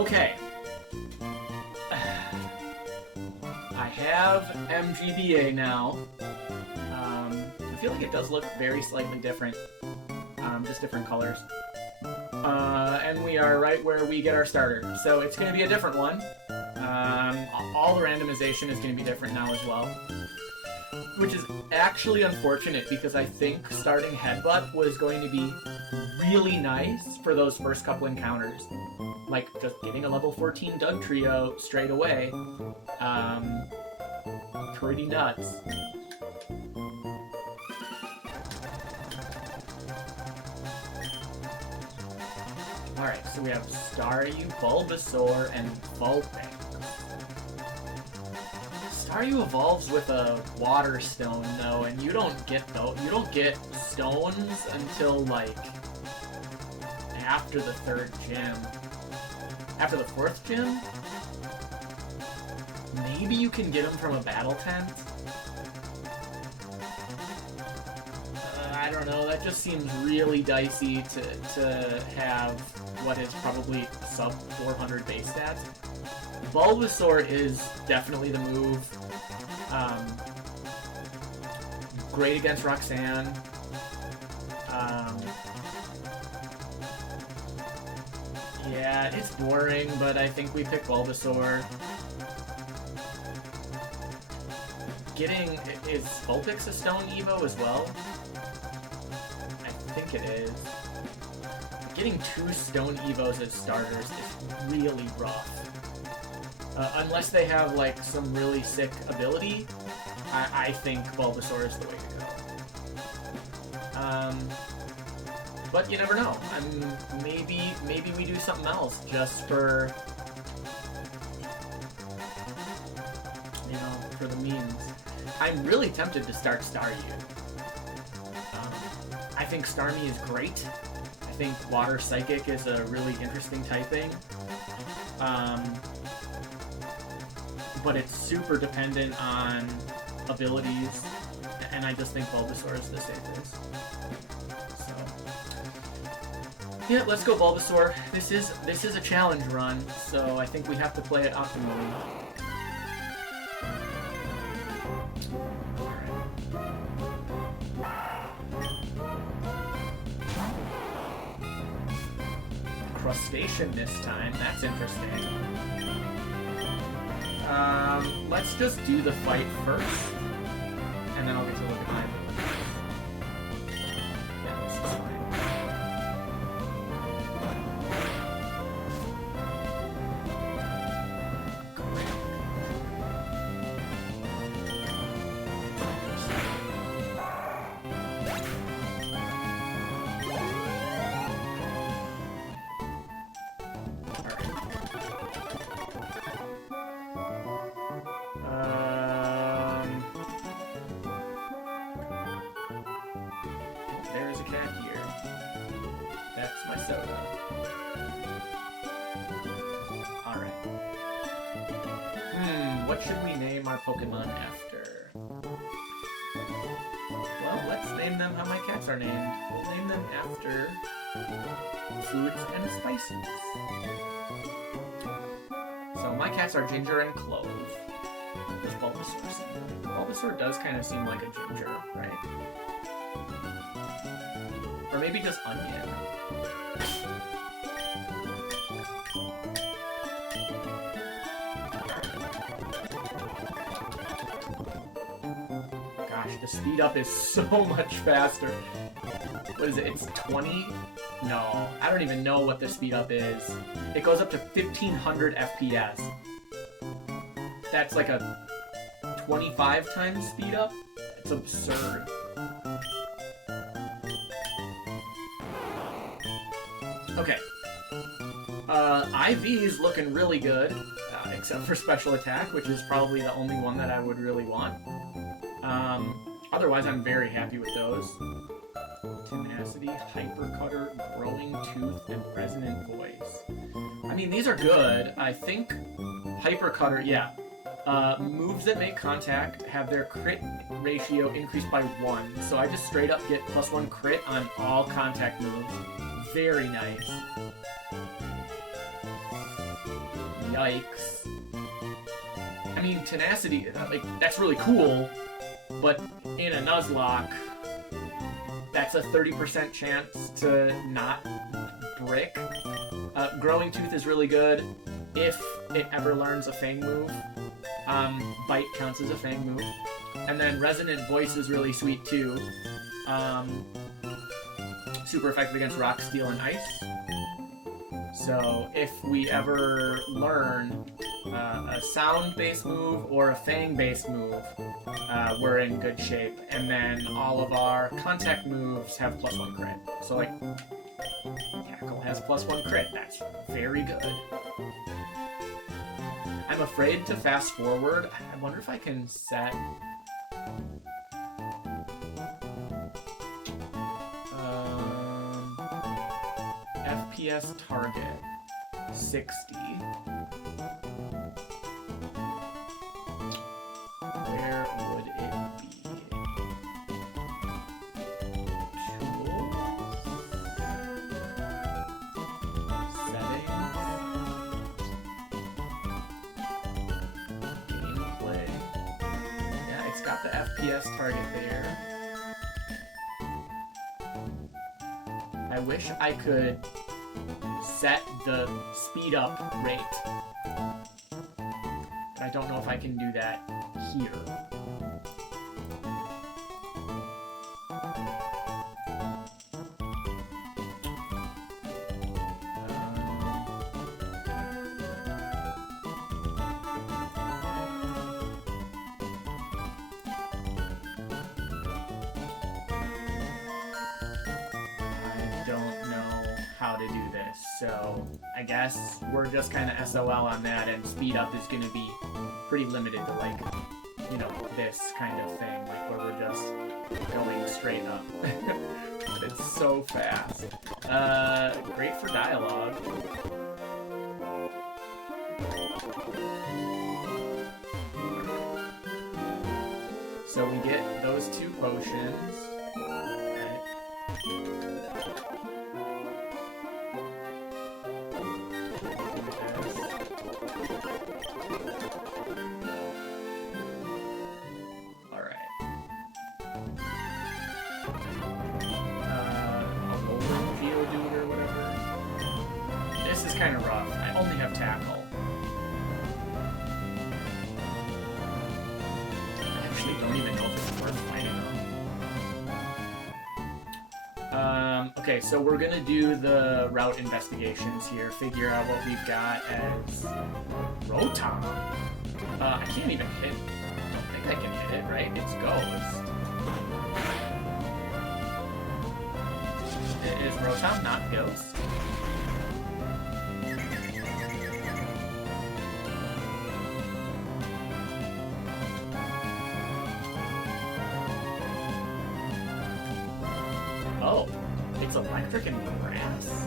Okay. I have MGBA now. I feel like it does look very slightly different. Just different colors. And we are right where we get our starter. So it's going to be a different one. All the randomization is going to be different now as well. Which is actually unfortunate because I think starting Headbutt was going to be really nice for those first couple encounters. Like, just getting a level 14 Doug Trio straight away. Pretty nuts. Alright, so we have Staryu, Bulbasaur, and Vulpix. Staryu evolves with a Water Stone, though, and you don't get stones until, like, after the 3rd gym. After the 4th gym? Maybe you can get them from a battle tent? I don't know, that just seems really dicey to have what is probably sub 400 base stats. Bulbasaur is definitely the move. Great against Roxanne. Yeah, it's boring, but I think we pick Bulbasaur. Is Vulpix a Stone Evo as well? I think it is. Getting 2 Stone Evos as starters is really rough. Unless they have, like, some really sick ability, I think Bulbasaur is the way to go. But you never know. Maybe we do something else just for, you know, for the memes. I'm really tempted to start Staryu. I think Starmie is great. I think Water Psychic is a really interesting typing. But it's super dependent on abilities, and I just think Bulbasaur is the safest. So, yeah, let's go Bulbasaur. This is a challenge run, so I think we have to play it optimally. Crustacean this time. That's interesting. Let's just do the fight first, and then I'll get to look at mine. Yeah, this is fine. There's a cat here. That's my soda. Alright. What should we name our Pokemon after? Well, let's name them how my cats are named. We'll name them after foods and spices. So my cats are Ginger and Clove. Does Bulbasaur seem like? Bulbasaur does kind of seem like a ginger, right? Or maybe just onion. Gosh, the speed up is so much faster. What is it? It's 20? No, I don't even know what the speed up is. It goes up to 1500 FPS. That's like a 25 times speed up? It's absurd. Okay. IV's looking really good, except for special attack, which is probably the only one that I would really want. Otherwise, I'm very happy with those. Tenacity, Hyper Cutter, Growing Tooth, and Resonant Voice. I mean, these are good. I think Hyper Cutter, yeah. Moves that make contact have their crit ratio increased by 1, so I just straight up get +1 crit on all contact moves. Very nice. Yikes. I mean, tenacity, like, that's really cool, but in a nuzlocke, that's a 30% chance to not brick. Growing Tooth is really good if it ever learns a Fang move. Bite counts as a Fang move. And then Resonant Voice is really sweet too. Super effective against Rock, Steel, and Ice. So if we ever learn a sound-based move or a Fang-based move, we're in good shape. And then all of our contact moves have +1 crit. So like, Tackle has +1 crit. That's very good. I'm afraid to fast forward. I wonder if I can set... FPS target 60. Where would it be? Tools? Settings? Gameplay? Yeah, it's got the FPS target there. I wish I could set the speed up rate. But I don't know if I can do that here. So I guess we're just kind of SOL on that, and speed up is going to be pretty limited to, like, you know, this kind of thing, like where we're just going straight up. But it's so fast. Great for dialogue. So we get those 2 potions. Kind of rough. I only have Tackle. I actually don't even know if it's worth fighting them. Okay, so we're gonna do the route investigations here, figure out what we've got as Rotom. I can't even hit. I don't think I can hit it, right? It's Ghost. Is Rotom not Ghost? Oh, it's electric and grass?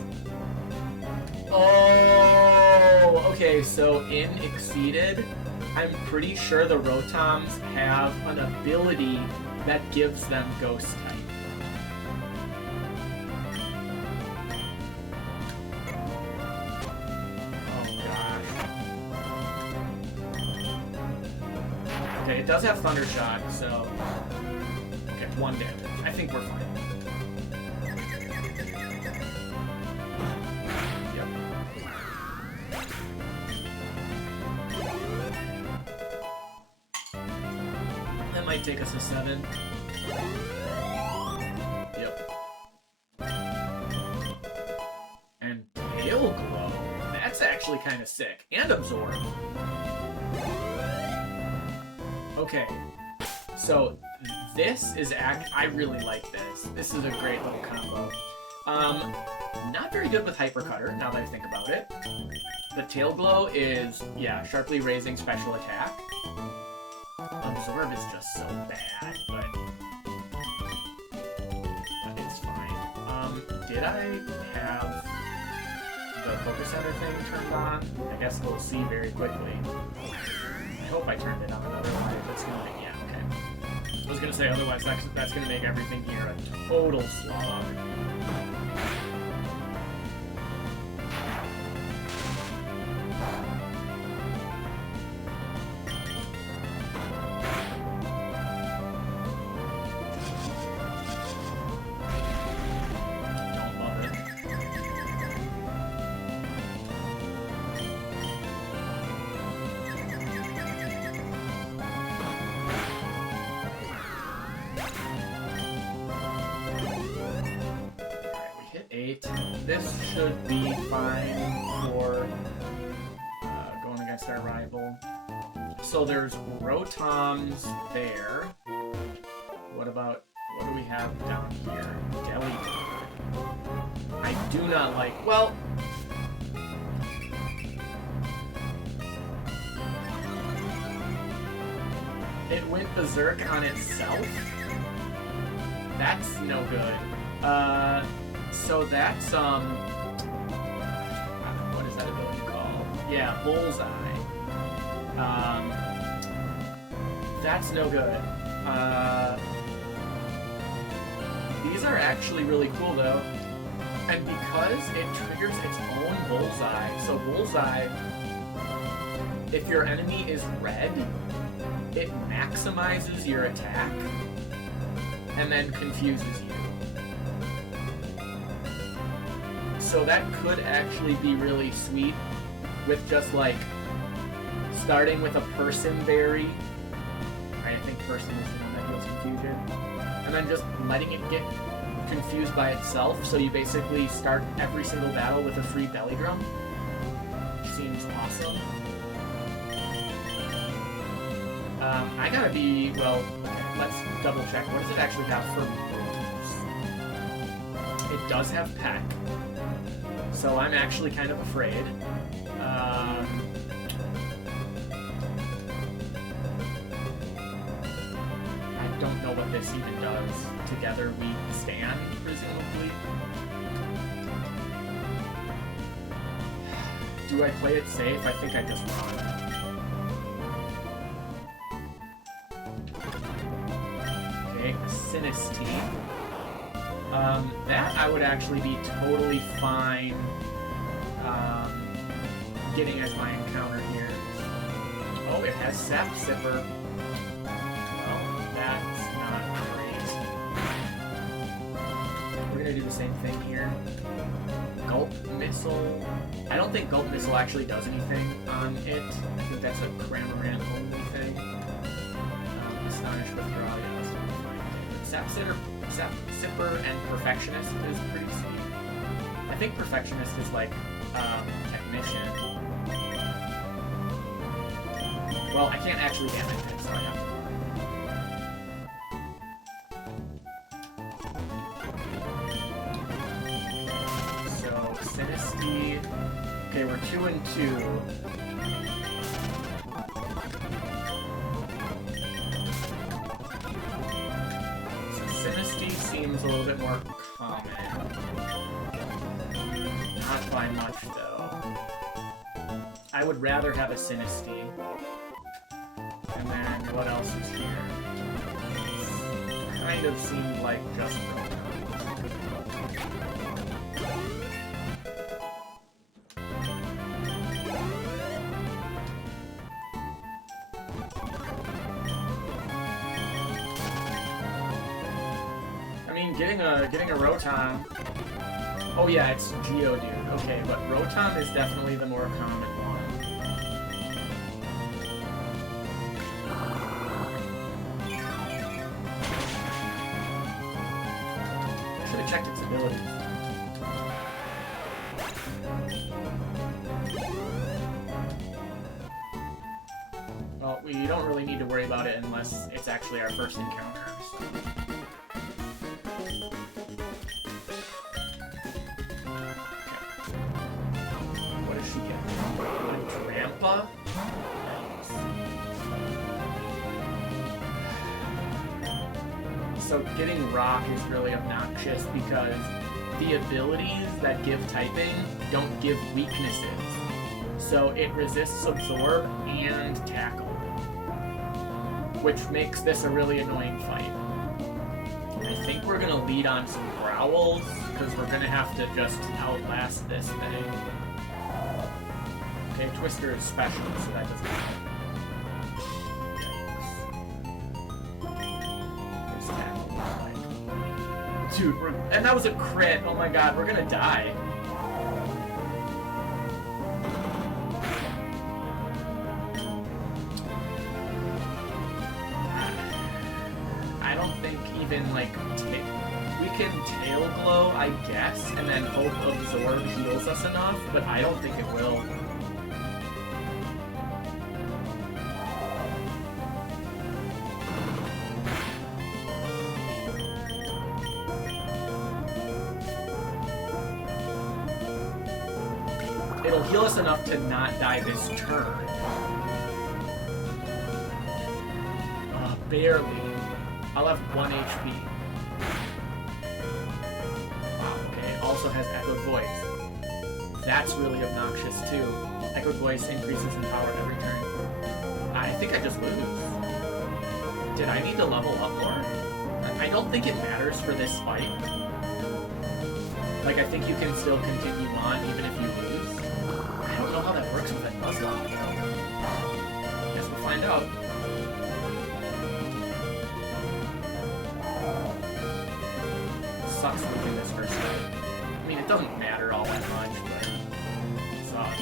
Oh, okay, so in Exceeded, I'm pretty sure the Rotoms have an ability that gives them Ghost type. Oh gosh. Okay, it does have Thunder Shock, so... Okay, 1 damage. I think we're fine. Take us a 7. Yep. And Tail Glow. That's actually kind of sick. And Absorb. Okay. So this is I really like this. This is a great little combo. Not very good with Hyper Cutter, now that I think about it. The Tail Glow is, yeah, sharply raising special attack. Absorb is just so bad, but it's fine. Did I have the Focus Center thing turned on? I guess we'll see very quickly. I hope I turned it on, otherwise it's gonna make, yeah, okay. I was gonna say, otherwise that's gonna make everything here a total slog. this should be fine for going against our rival. So there's Rotoms there. What do we have down here? Deli. I do not like, well... It went berserk on itself? That's no good. So that's, what is that ability called? Yeah, Bullseye. That's no good. These are actually really cool, though. And because it triggers its own Bullseye, so Bullseye, if your enemy is red, it maximizes your attack and then confuses you. So that could actually be really sweet with just like starting with a person berry. I think person is the one that deals confusion. And then just letting it get confused by itself, so you basically start every single battle with a free belly drum. Seems awesome. I gotta be, well, okay, let's double check. What does it actually have for moves? It does have Peck, so I'm actually kind of afraid. I don't know what this even does. Together we stand, presumably. Do I play it safe? I think I just run. Sinisty. That I would actually be totally fine getting as my encounter here. Oh, it has Sap Sipper. Well, that's not great. We're gonna do the same thing here. Gulp Missile. I don't think Gulp Missile actually does anything on it. I think that's a Cramorant only thing. Astonish Withdrawal, yeah. Sap Sipper and Perfectionist is pretty sweet. I think Perfectionist is like Technician. Well, I can't actually damage it, so I have to run. So Sinisty. Okay, we're 2 and 2. Seems a little bit more common. Not by much, though. I would rather have a Sinisty. And then, what else is here? Kind of seemed like just getting a Rotom. Oh yeah, it's Geodude. Okay, but Rotom is definitely the more common one. I should have checked its abilities. Well, we don't really need to worry about it unless it's actually our first encounter. So getting Rock is really obnoxious because the abilities that give typing don't give weaknesses. So it resists Absorb and Tackle, which makes this a really annoying fight. I think we're gonna lead on some Growls because we're gonna have to just outlast this thing. Okay, Twister is special, so that doesn't matter. Dude, and that was a crit. Oh my god, we're gonna die. I don't think even, like, we can Tail Glow, I guess, and then hope Absorb heals us enough, but I don't think it will. It'll heal us enough to not die this turn. Barely. I'll have 1 HP. Wow, okay. Also has Echoed Voice. That's really obnoxious, too. Echoed Voice increases in power every turn. I think I just lose. Did I need to level up more? I don't think it matters for this fight. Like, I think you can still continue on even if you lose. I don't know how that works with a nuzlocke. Guess we'll find out. Sucks losing this first fight. I mean, it doesn't matter all that much, but it sucks.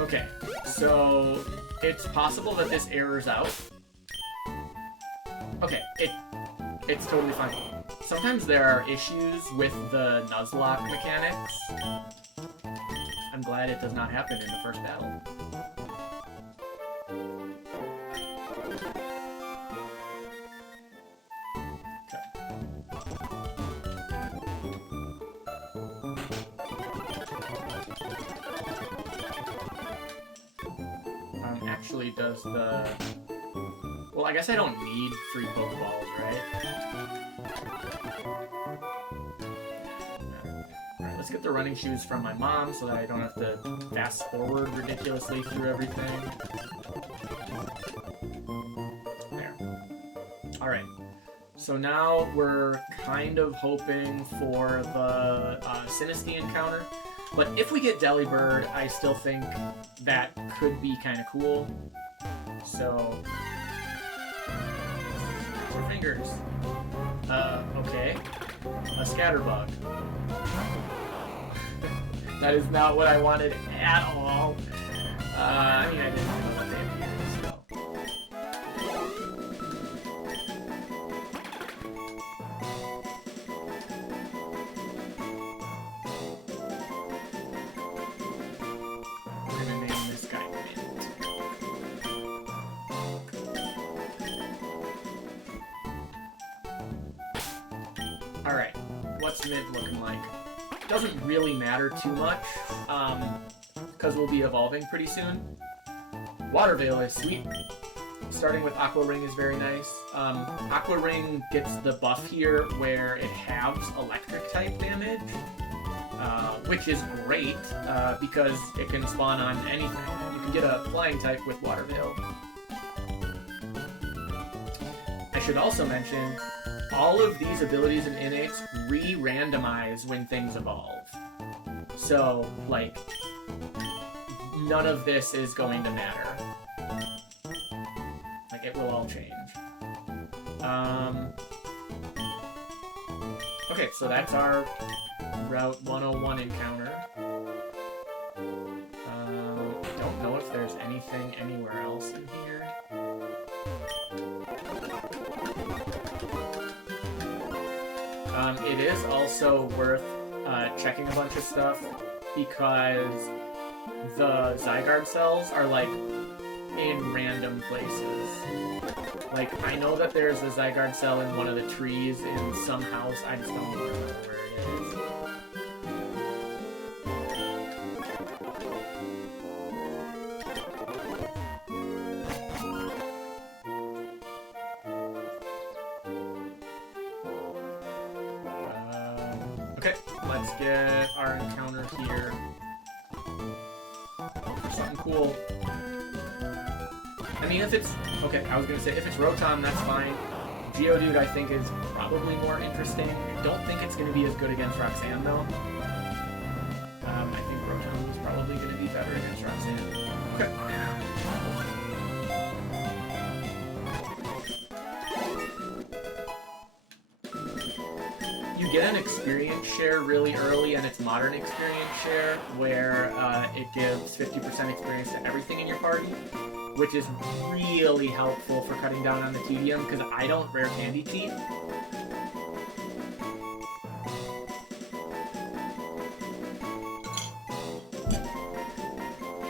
Okay, so it's possible that this errors out. Okay, it's totally fine. Sometimes there are issues with the nuzlocke mechanics. I'm glad it does not happen in the first battle. Actually does the... Well, I guess I don't need 3 Pokeballs, right? Alright, let's get the running shoes from my mom so that I don't have to fast forward ridiculously through everything. There. Alright. So now we're kind of hoping for the Sinistea encounter. But if we get Delibird, I still think that could be kind of cool. So... Cross our fingers. Okay. A Scatterbug. That is not what I wanted at all. I mean, I didn't know what they had used, so... Alright, what's mid looking like? Doesn't really matter too much, because we'll be evolving pretty soon. Water Veil is sweet. Starting with Aqua Ring is very nice. Aqua Ring gets the buff here where it halves electric type damage, which is great, because it can spawn on anything. You can get a flying type with Water Veil. I should also mention, all of these abilities and innates re-randomize when things evolve. So, like, none of this is going to matter. Like, it will all change. Okay, so that's our Route 101 encounter. Don't know if there's anything anywhere else in here. It is also worth checking a bunch of stuff because the Zygarde cells are, like, in random places. Like, I know that there's a Zygarde cell in one of the trees in some house, I just don't remember where it is. Okay, let's get our encounter here. Something cool. I mean, if it's... Okay, I was gonna say, if it's Rotom, that's fine. Geodude, I think, is probably more interesting. I don't think it's gonna be as good against Roxanne, though. I think Rotom is probably gonna be better against Roxanne. Okay. You get an experience share really early, and it's modern experience share, where it gives 50% experience to everything in your party. which is really helpful for cutting down on the tedium, because I don't rare candy cheat.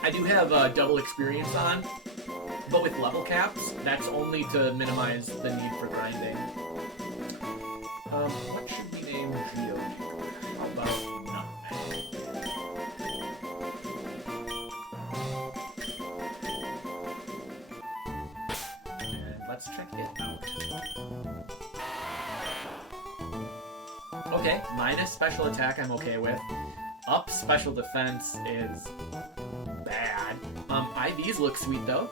I do have double experience on, but with level caps, that's only to minimize the need for grinding. What should we name Geodude? How about Nutmeg? And let's check it out. Okay, minus special attack I'm okay with. Up special defense is bad. IVs look sweet though.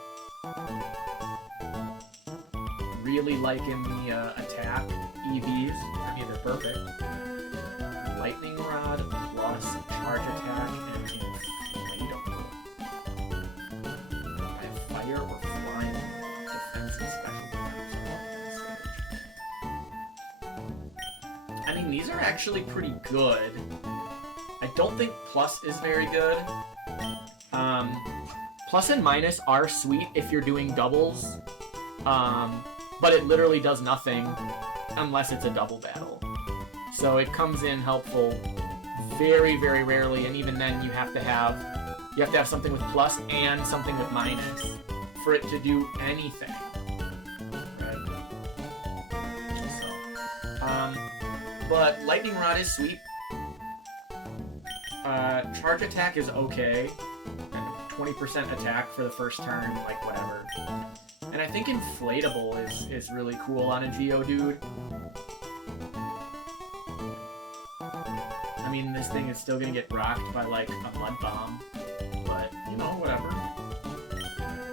Really liking the attack. EVs, I mean they're perfect. Lightning Rod plus charge attack and inflatable. I have fire or flying defense and special defense. I mean these are actually pretty good. I don't think plus is very good. Plus and minus are sweet if you're doing doubles, but it literally does nothing unless it's a double battle. So it comes in helpful very, very rarely, and even then you have to have something with plus and something with minus for it to do anything. Right? So, but Lightning Rod is sweet. Charge attack is okay. 20% attack for the first turn, like whatever. And I think inflatable is really cool on a Geodude. I mean, this thing is still gonna get rocked by like a mud bomb, but you know, whatever.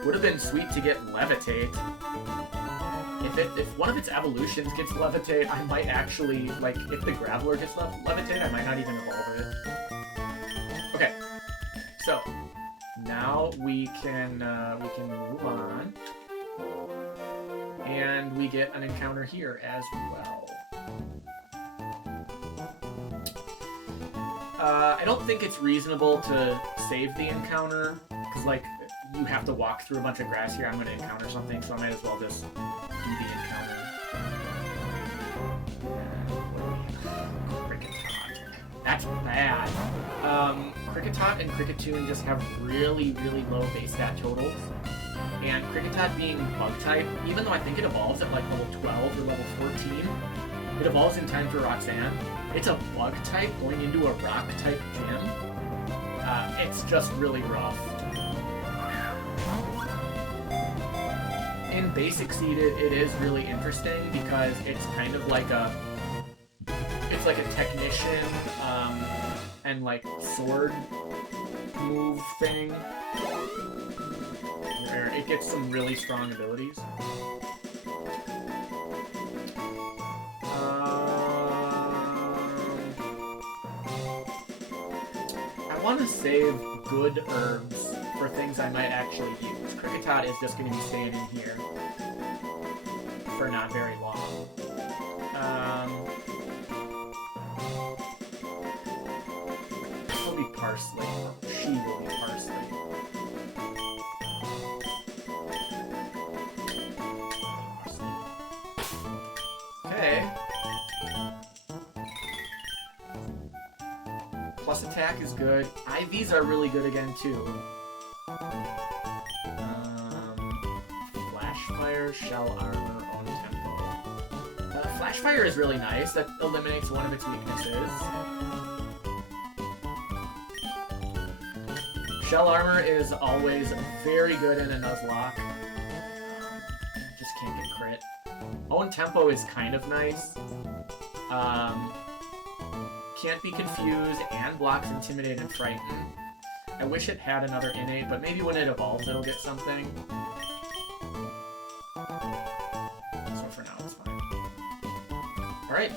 Would have been sweet to get levitate. If one of its evolutions gets levitate, I might actually, like, if the Graveler gets levitate, I might not even evolve it. Okay, so now we can move on, and we get an encounter here as well. I don't think it's reasonable to save the encounter, because, like, you have to walk through a bunch of grass here. I'm going to encounter something, so I might as well just do the encounter. Kricketot. That's bad. Kricketot and Kricketune just have really, really low base stat totals. And Kricketot being bug-type, even though I think it evolves at like level 12 or level 14, it evolves in time for Roxanne. It's a bug-type going into a rock-type gym. It's just really rough. In Basic Seed, it is really interesting because it's kind of like a technician and like sword move thing where it gets some really strong abilities. I want to save good herbs for things I might actually use. Kricketot is just going to be staying in here for not very long. He'll be Parsley. She will be Parsley. Okay. Plus attack is good. IVs are really good again too. Flash Fire, Shell Armor, Own Tempo. Flash Fire is really nice. That eliminates one of its weaknesses. Shell Armor is always very good in a nuzlocke. Just can't get crit. Own Tempo is kind of nice. Can't be confused and blocks Intimidate and Frighten. I wish it had another innate, but maybe when it evolves it'll get something. So for now it's fine. Alright,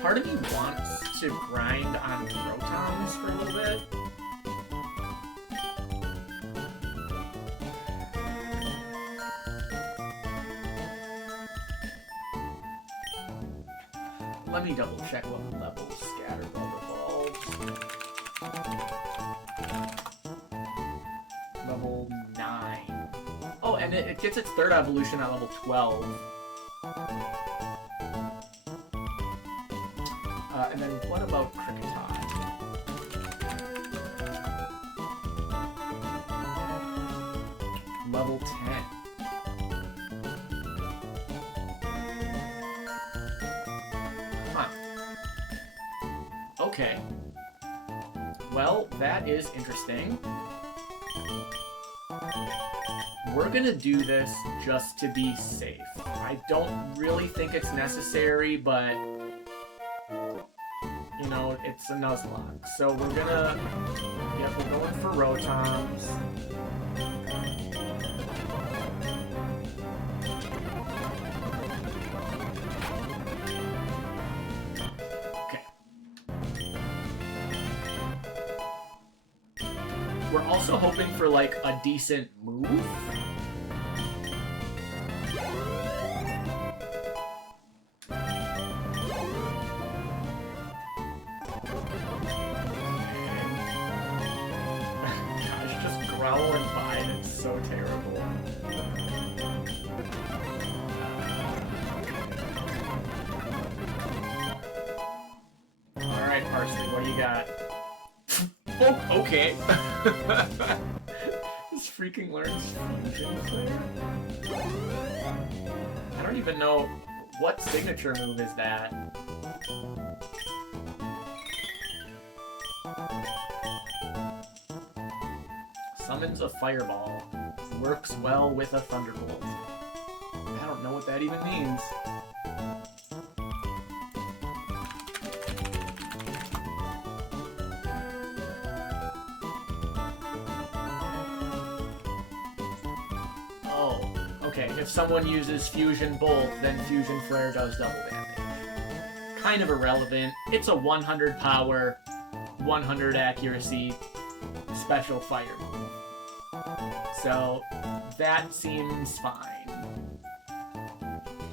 part of me wants to grind on Protons for a little bit. Let me double check what level Scatterbug evolves. and it gets its third evolution at level 12. And then what about Cricketod? Level 10. Huh. Okay. Well, that is interesting. We're gonna do this just to be safe. I don't really think it's necessary, but you know, it's a nuzlocke. So we're gonna, yep, we're going for Rotoms. Okay. We're also hoping for like a decent move. So terrible. Alright, Parsley, what do you got? Oh, okay. This freaking learns fusion player. I don't even know what signature move is that. Summons a fireball. Works well with a thunderbolt. I don't know what that even means. Oh, okay. If someone uses Fusion Bolt, then Fusion Flare does double damage. Kind of irrelevant. It's a 100 power, 100 accuracy special fire move. So, that seems fine.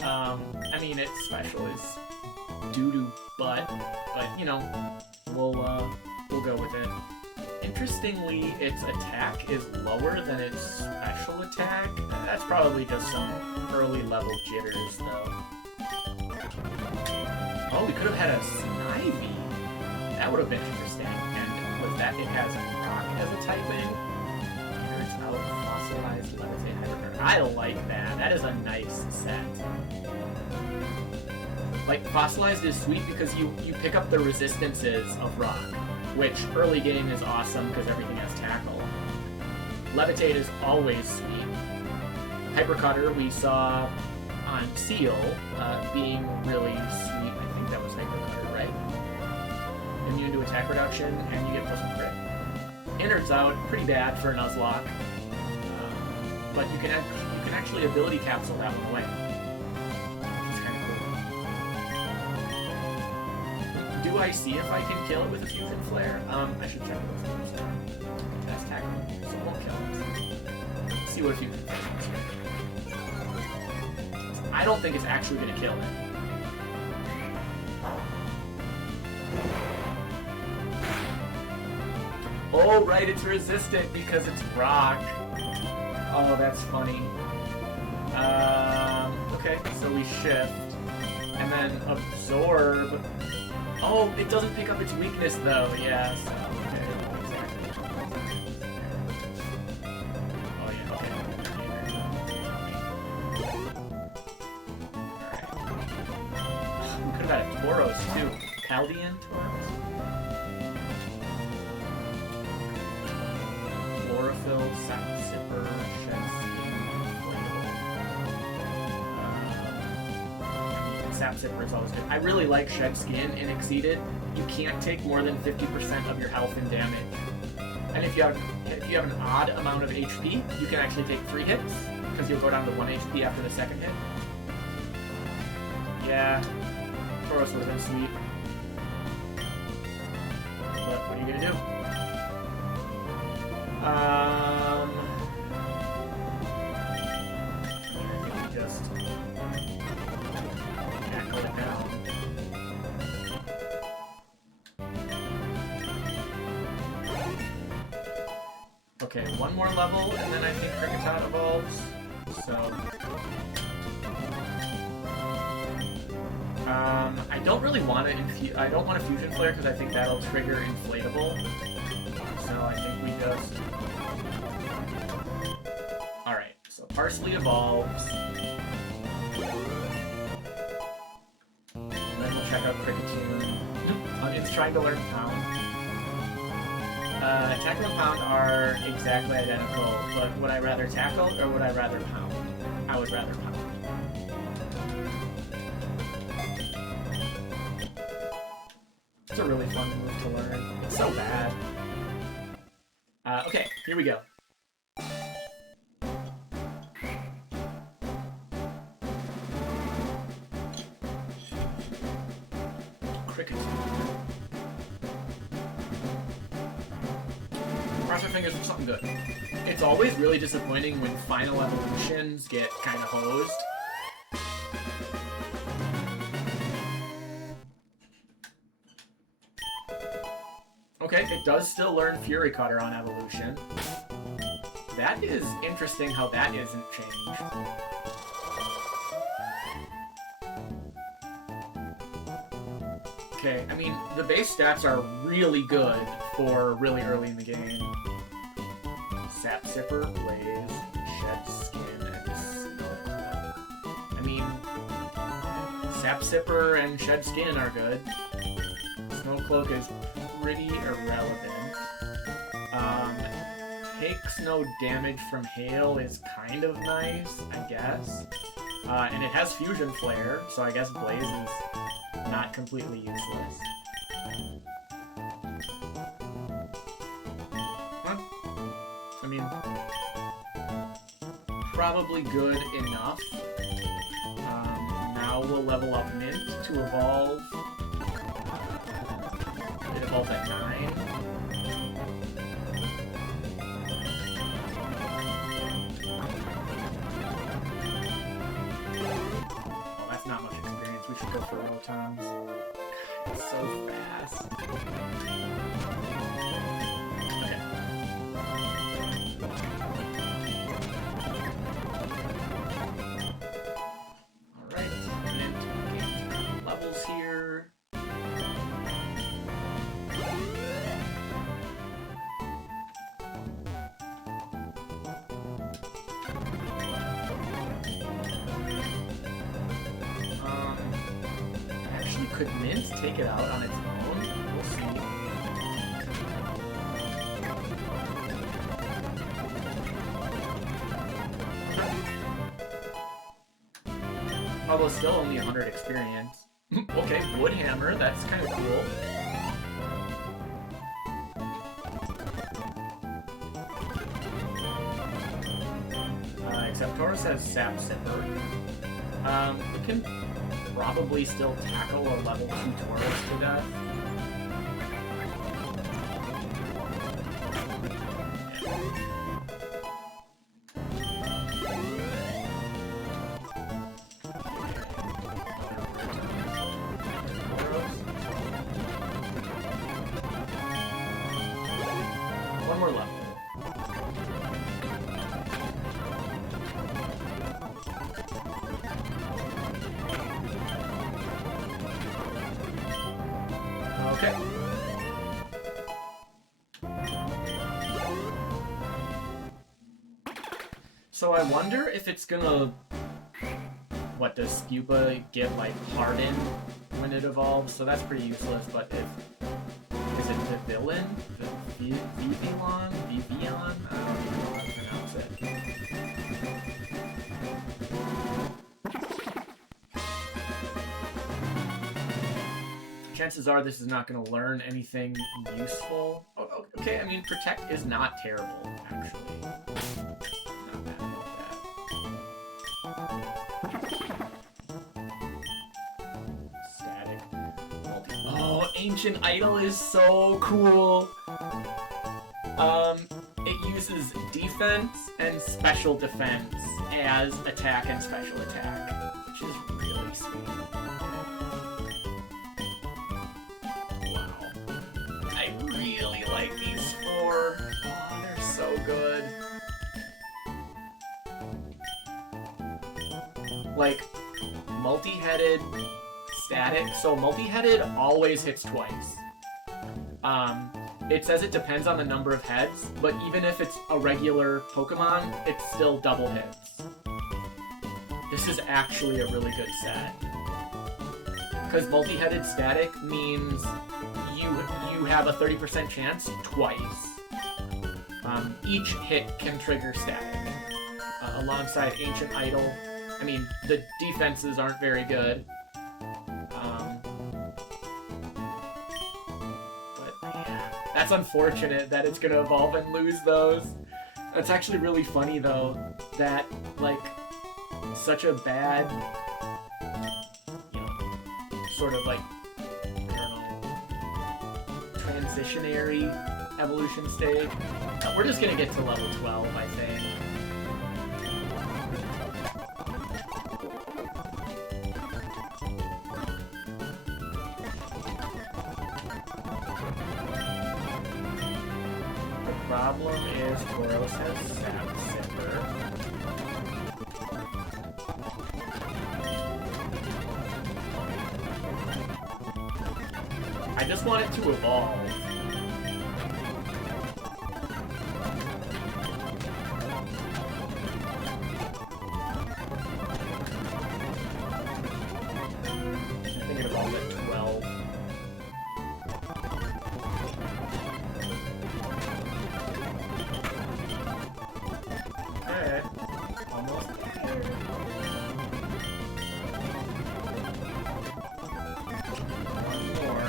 I mean, its special is doo-doo butt, but, you know, we'll go with it. Interestingly, its attack is lower than its special attack. That's probably just some early level jitters, though. Oh, we could have had a Snivy. That would have been interesting. And with that, it has Rock as a type thing. Fossilized Levitate Hypercard. I like that. That is a nice set. Like, Fossilized is sweet because you pick up the resistances of Rock, which early game is awesome because everything has Tackle. Levitate is always sweet. Hypercutter we saw on Seal being really sweet. I think that was Hypercutter, right? Immune to attack reduction, and you get plus 1 crit. Innates out, pretty bad for a Nuzlocke. But you can actually ability capsule that one away. It's kind of cool. Do I see if I can kill it with a Fusion Flare? I should check it first. That's tackle, so it won't kill it. Let's see what a Fusion Flare is. I don't think it's actually going to kill it. Oh, right, it's resistant because it's rock. Oh, that's funny. Okay, so we shift. And then absorb. Oh, it doesn't pick up its weakness, though. Yeah, so, okay. Exactly. Oh, yeah, okay. Alright. We could have had a Tauros, too. Chaldean Tauros? Chlorophyll, Sap Zipper, Shed Skin, Sap Zipper is always good. I really like Shed Skin in Exceeded. You can't take more than 50% of your health and damage. And if you have an odd amount of HP, you can actually take 3 hits, because you'll go down to 1 HP after the second hit. Yeah, Tauros would have been sweet. But what are you gonna do? I think we just tackle it down. Okay, one more level, and then I think Cricketod evolves. So... I don't really want to I don't want a Fusion Flare because I think that'll trigger Inflatable. So I think we just... Alright, so Parsley evolves. Then we'll check out Cricketune. It's trying to learn Pound. Tackle and Pound are exactly identical, but would I rather tackle or would I rather pound? I would rather pound. It's a really fun move to learn. It's so bad. Okay, here we go. Cricket. Cross our fingers for something good. It's always really disappointing when final evolutions get kind of hosed. Okay, it does still learn Fury Cutter on evolution. That is interesting how that isn't changed. Okay, I mean, the base stats are really good for really early in the game. Sap Sipper, Blaze, Shed Skin, and Snow. I mean, Sap Sipper and Shed Skin are good. Snow Cloak is pretty irrelevant. Takes no damage from hail is kind of nice, I guess. And it has Fusion Flare, so I guess Blaze is not completely useless. Huh? I mean, probably good enough. Now we'll level up Mint to evolve. It evolved at 9. Well, that's not much experience. We should go for Rotons. It's so fast. Okay. Alright, Mint levels here. Could Mint take it out on its own? We'll see. Although still only 100 experience. Okay, Wood Hammer, that's kind of cool. Except Taurus has Sap Sipper. We can probably still tackle a level 2 Taurus to death. One more level. Okay. So I wonder if it's gonna... What, does Scuba get, like, hardened when it evolves? So that's pretty useless, but if... Is it the villain? Vivillon? Vivion? I don't even know how to pronounce it. Chances are this is not going to learn anything useful. Oh, okay, I mean, Protect is not terrible, actually. Not bad about that. Static. Oh, Ancient Idol is so cool! It uses defense and special defense as attack and special attack, which is really sweet. Like these 4. Oh, they're so good. like, multi-headed static. So multi-headed always hits twice. It says it depends on the number of heads, but even if it's a regular Pokemon, it's still double hits. This is actually a really good set. Because multi-headed static means you have a 30% chance twice. Each hit can trigger static. Alongside Ancient Idol. I mean, the defenses aren't very good. That's unfortunate that it's gonna evolve and lose those. That's actually really funny though, that like such a bad, you know, sort of like, I don't know, transitionary evolution stage. We're just gonna get to level 12, I think. Problem is Tauros has Sap Sipper. I just want it to evolve. I think it evolved at 12. Almost there. One more.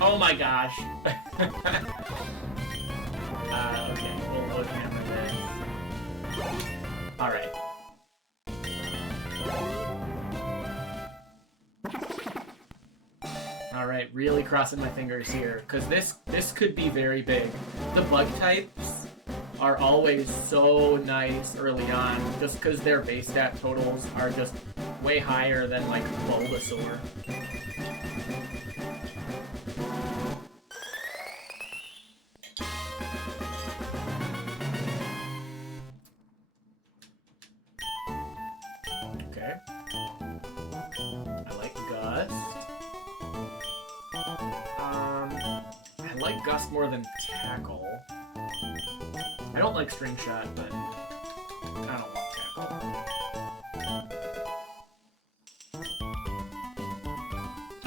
Oh my gosh. Okay, we'll load hammer this. Alright. Alright, really crossing my fingers here, because this could be very big. The bug types are always so nice early on, just because their base stat totals are just way higher than, like, Bulbasaur. Okay. I like Gust. I like Gust more than Tackle. I don't like String Shot, but I don't want Tackle.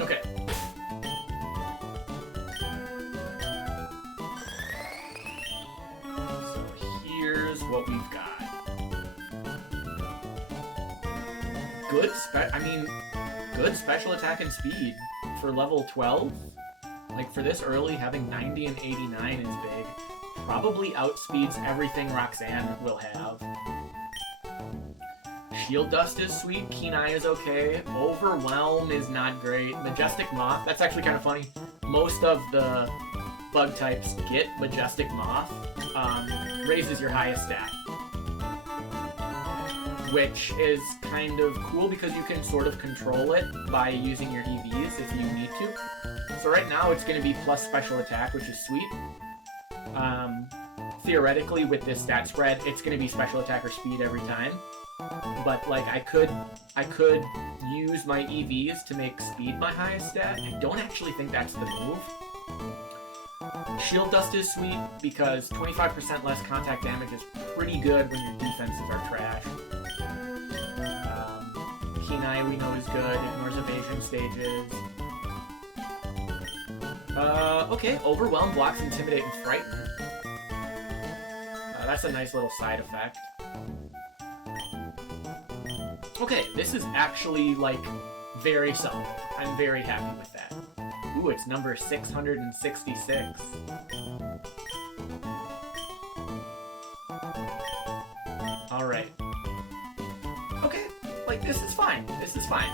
Okay. So here's what we've got. Good special attack and speed for level 12. Like, for this early, having 90 and 89 is big. Probably outspeeds everything Roxanne will have. Shield Dust is sweet. Keen Eye is okay. Overwhelm is not great. Majestic Moth, that's actually kind of funny. Most of the bug types get Majestic Moth. Raises your highest stat. Which is kind of cool because you can sort of control it by using your EVs if you need to. So right now it's going to be plus special attack, which is sweet. Theoretically, with this stat spread, it's going to be special attack or speed every time. But like, I could use my EVs to make speed my highest stat. I don't actually think that's the move. Shield Dust is sweet because 25% less contact damage is pretty good when your defenses are trash. Keen Eye we know is good, ignores evasion stages. Okay, Overwhelm blocks Intimidate and Frighten. That's a nice little side effect. Okay, this is actually, like, very solid. I'm very happy with that. Ooh, it's number 666. Alright. Okay, like, this is fine. This is fine.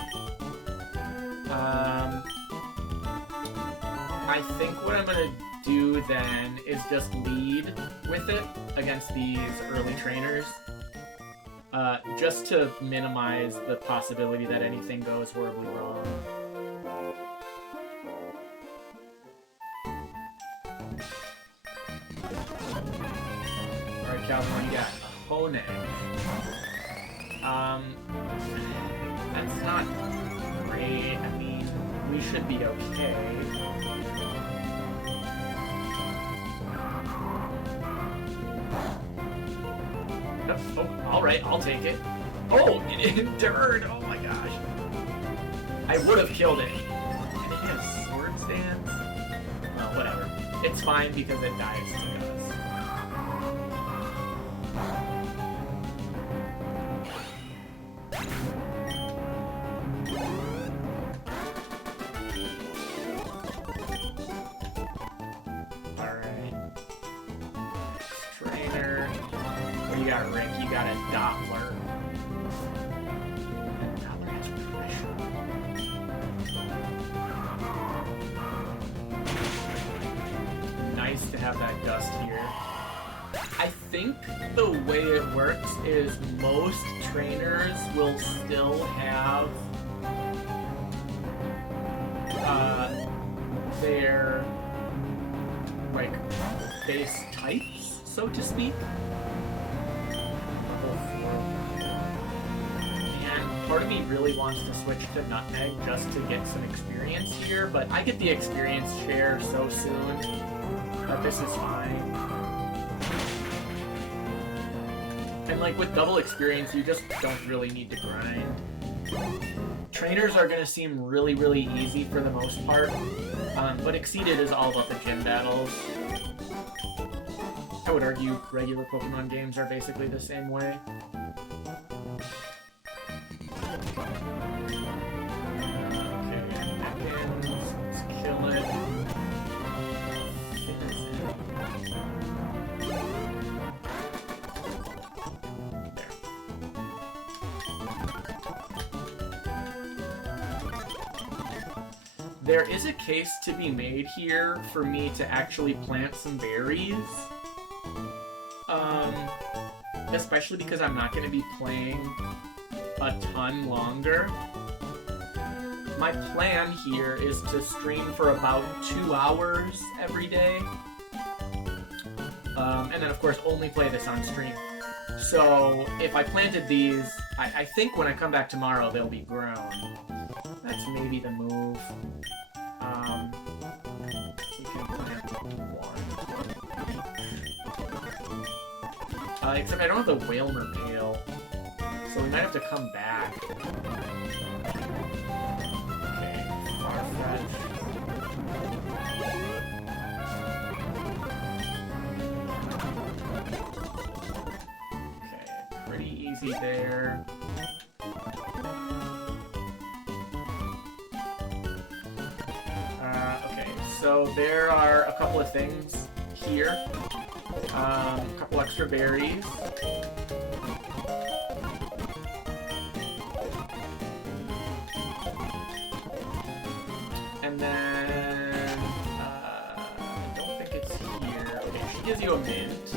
I think what I'm gonna do then is just lead with it against these early trainers. Just to minimize the possibility that anything goes horribly wrong. Alright, Calvin, what do you got? stone edge. That's not great. I mean, we should be okay. Oh, alright, I'll take it. Oh, it endured! Oh my gosh. I would have killed it. And it has sword stance? Oh, whatever. It's fine because it dies to us. Alright. Trainer. What do you got, Rick? You got a Doppler. Doppler has pressure. Nice to have that dust here. I think the way it works is most trainers will still have their like base types, so to speak. And part of me really wants to switch to Nutmeg just to get some experience here, but I get the experience share so soon that this is fine. And like with double experience, you just don't really need to grind. Trainers are going to seem really, really easy for the most part, but Exceeded is all about the gym battles. I would argue regular Pokemon games are basically the same way. Okay, Ekans, let's kill it. There is a case to be made here for me to actually plant some berries. Especially because I'm not going to be playing a ton longer. My plan here is to stream for about 2 hours every day. And then, of course, only play this on stream. So, if I planted these, I think when I come back tomorrow, they'll be grown. That's maybe the move. We can plant one. Except I don't have the Whalmer Pail, so we might have to come back. Okay, Farfetch. Okay, pretty easy there. Okay, so there are a couple of things here. A couple extra berries. And then, I don't think it's here. Okay, she gives you a mint.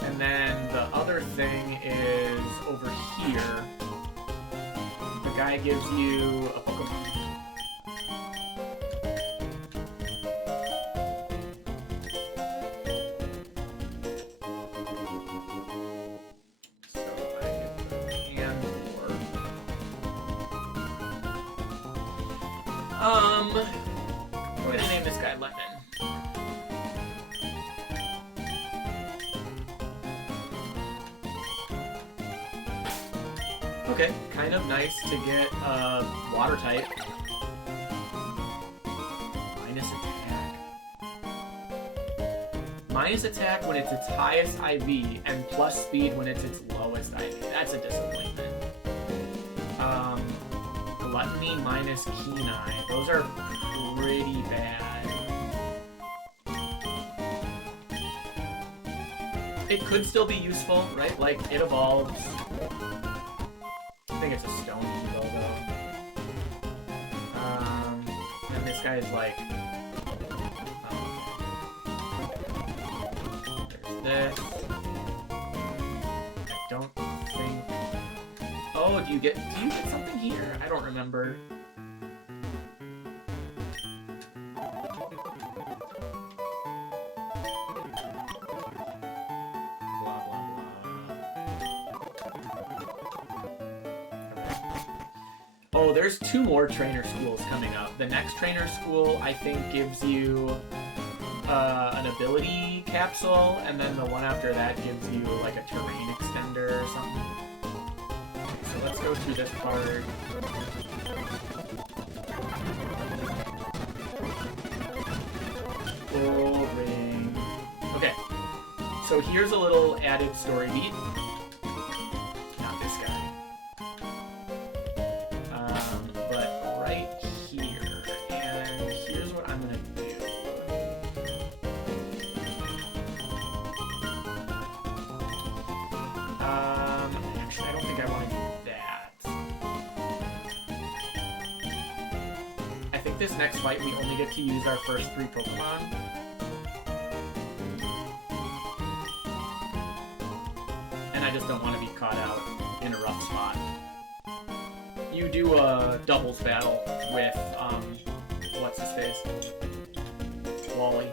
And then the other thing is over here. The guy gives you a Pokemon. We're gonna name this guy Lemon. Okay, kind of nice to get water type. Minus attack. Minus attack when it's its highest IV, and plus speed when it's its lowest IV. That's a disappointment. Gluttony minus Keen Eye. Those are pretty bad. It could still be useful, right? Like, it evolves. I think it's a Stone Evo, though. And this guy's like... there's this. I don't think... Oh, do you get something here? I don't remember. Oh, there's 2 more trainer schools coming up. The next trainer school, I think, gives you an ability capsule, and then the one after that gives you like a terrain extender or something. So let's go through this part. Gold ring. Okay, so here's a little added story beat. Not this guy. But right here, and here's what I'm gonna do. Actually, I don't think I want to do that. I think this next fight we only get to use our first 3 Pokemon. And I just don't want to be caught out in a rough spot. You do a doubles battle with, what's his face? Wally.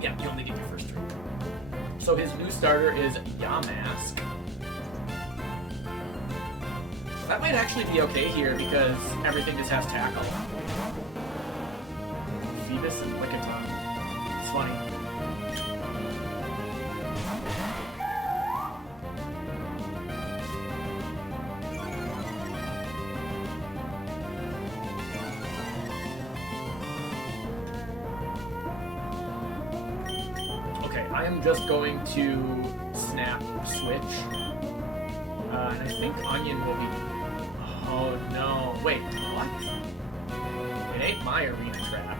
Yeah, you only get your first 3. So his new starter is Yamask. That might actually be okay here because everything just has tackle. Phoebus and Lickitung. It's funny. Okay, I am just going to snap switch. And I think Onion will be... Oh no. Wait, what? It ain't my arena trap.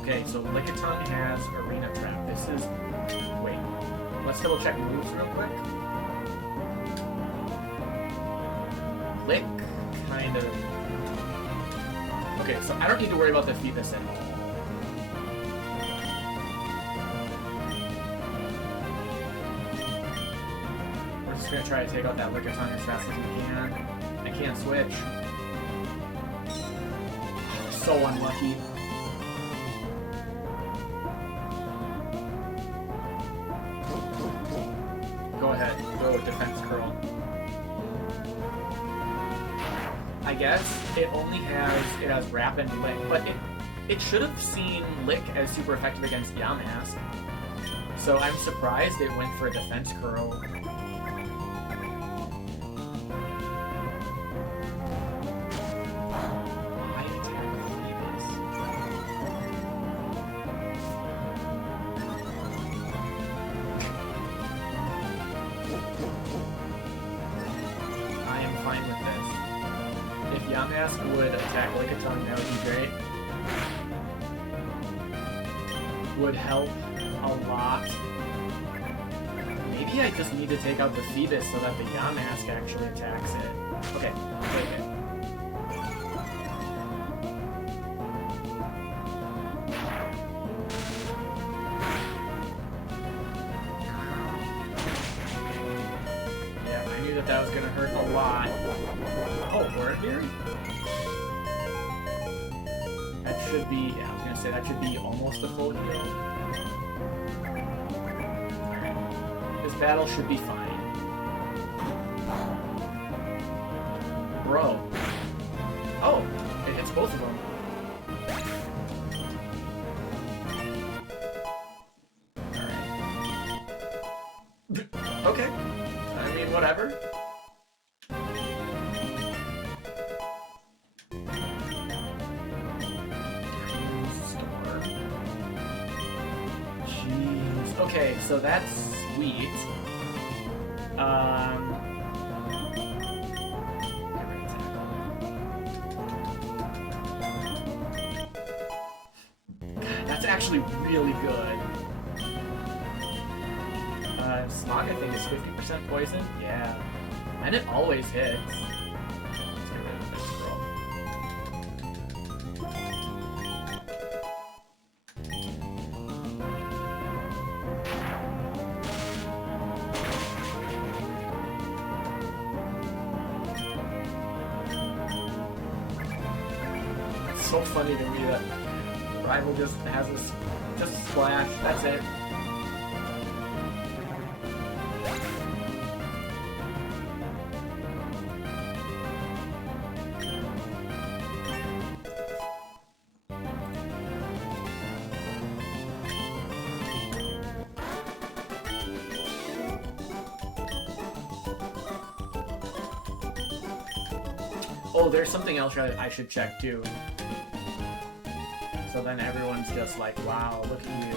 Okay, so Lickitung has arena trap. This is... Wait. Let's double check moves real quick. Lick, kind of... Okay, so I don't need to worry about the Phoebus at all. We're just gonna try to take out that Lickitung as fast as we can. I can't switch. So unlucky. Go ahead, go with defense curl. I guess it only has, it has Wrap and Lick, but it should have seen Lick as super effective against Yamask. So I'm surprised it went for a defense curl. Why attack Phoebus? I am fine with this. If Yamask would attack Lickitung, that would be great. Would help a lot. Maybe I just need to take out the Phoebus so that the Yamask actually attacks it. Okay, wait a minute. Yeah, I knew that that was gonna hurt a lot. Oh, word here? That should be, yeah, I was gonna say that should be almost a full heal. This battle should be fine. Bro. Oh, it hits both of them. Alright. Okay. I mean, whatever. Okay, so that's sweet. God, that's actually really good. Smog, I think, is 50% poison. Yeah. And it always hits. Let's get rid of this scroll. so funny to me that Rival just has just a splash. That's it. Oh, there's something else I should check too. So then everyone's just like, wow, look at you.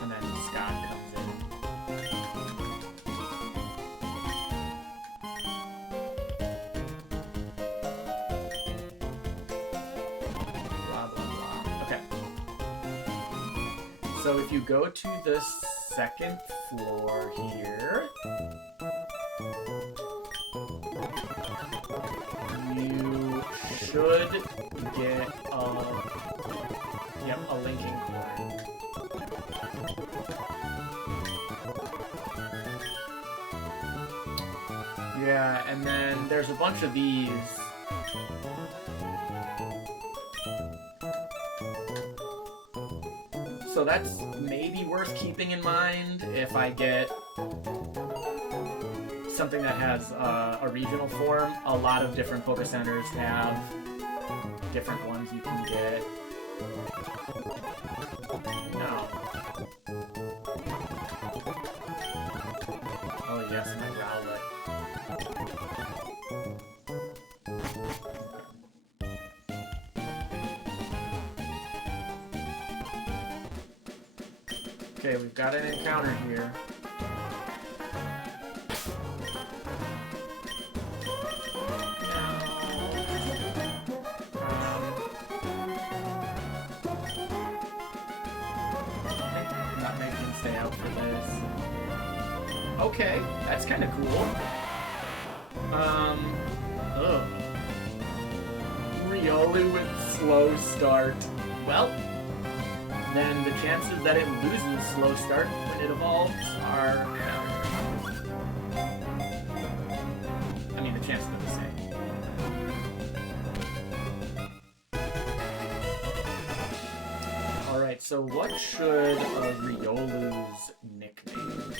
And then Scott comes in. Blah, blah, blah. Okay. So if you go to the second floor here, you should get a linking cord. Yeah, and then there's a bunch of these. So that's maybe worth keeping in mind if I get something that has a regional form. A lot of different Poké Centers have different ones you can get. No. Oh yes, my Rowlet. Okay, we've got an encounter here. Not making him stay out for this. Okay, that's kind of cool. Riolu with slow start. Well, then the chances that it loses slow start when it evolves are... I mean, the chances are the same. Alright, so what should Riolu's nickname be?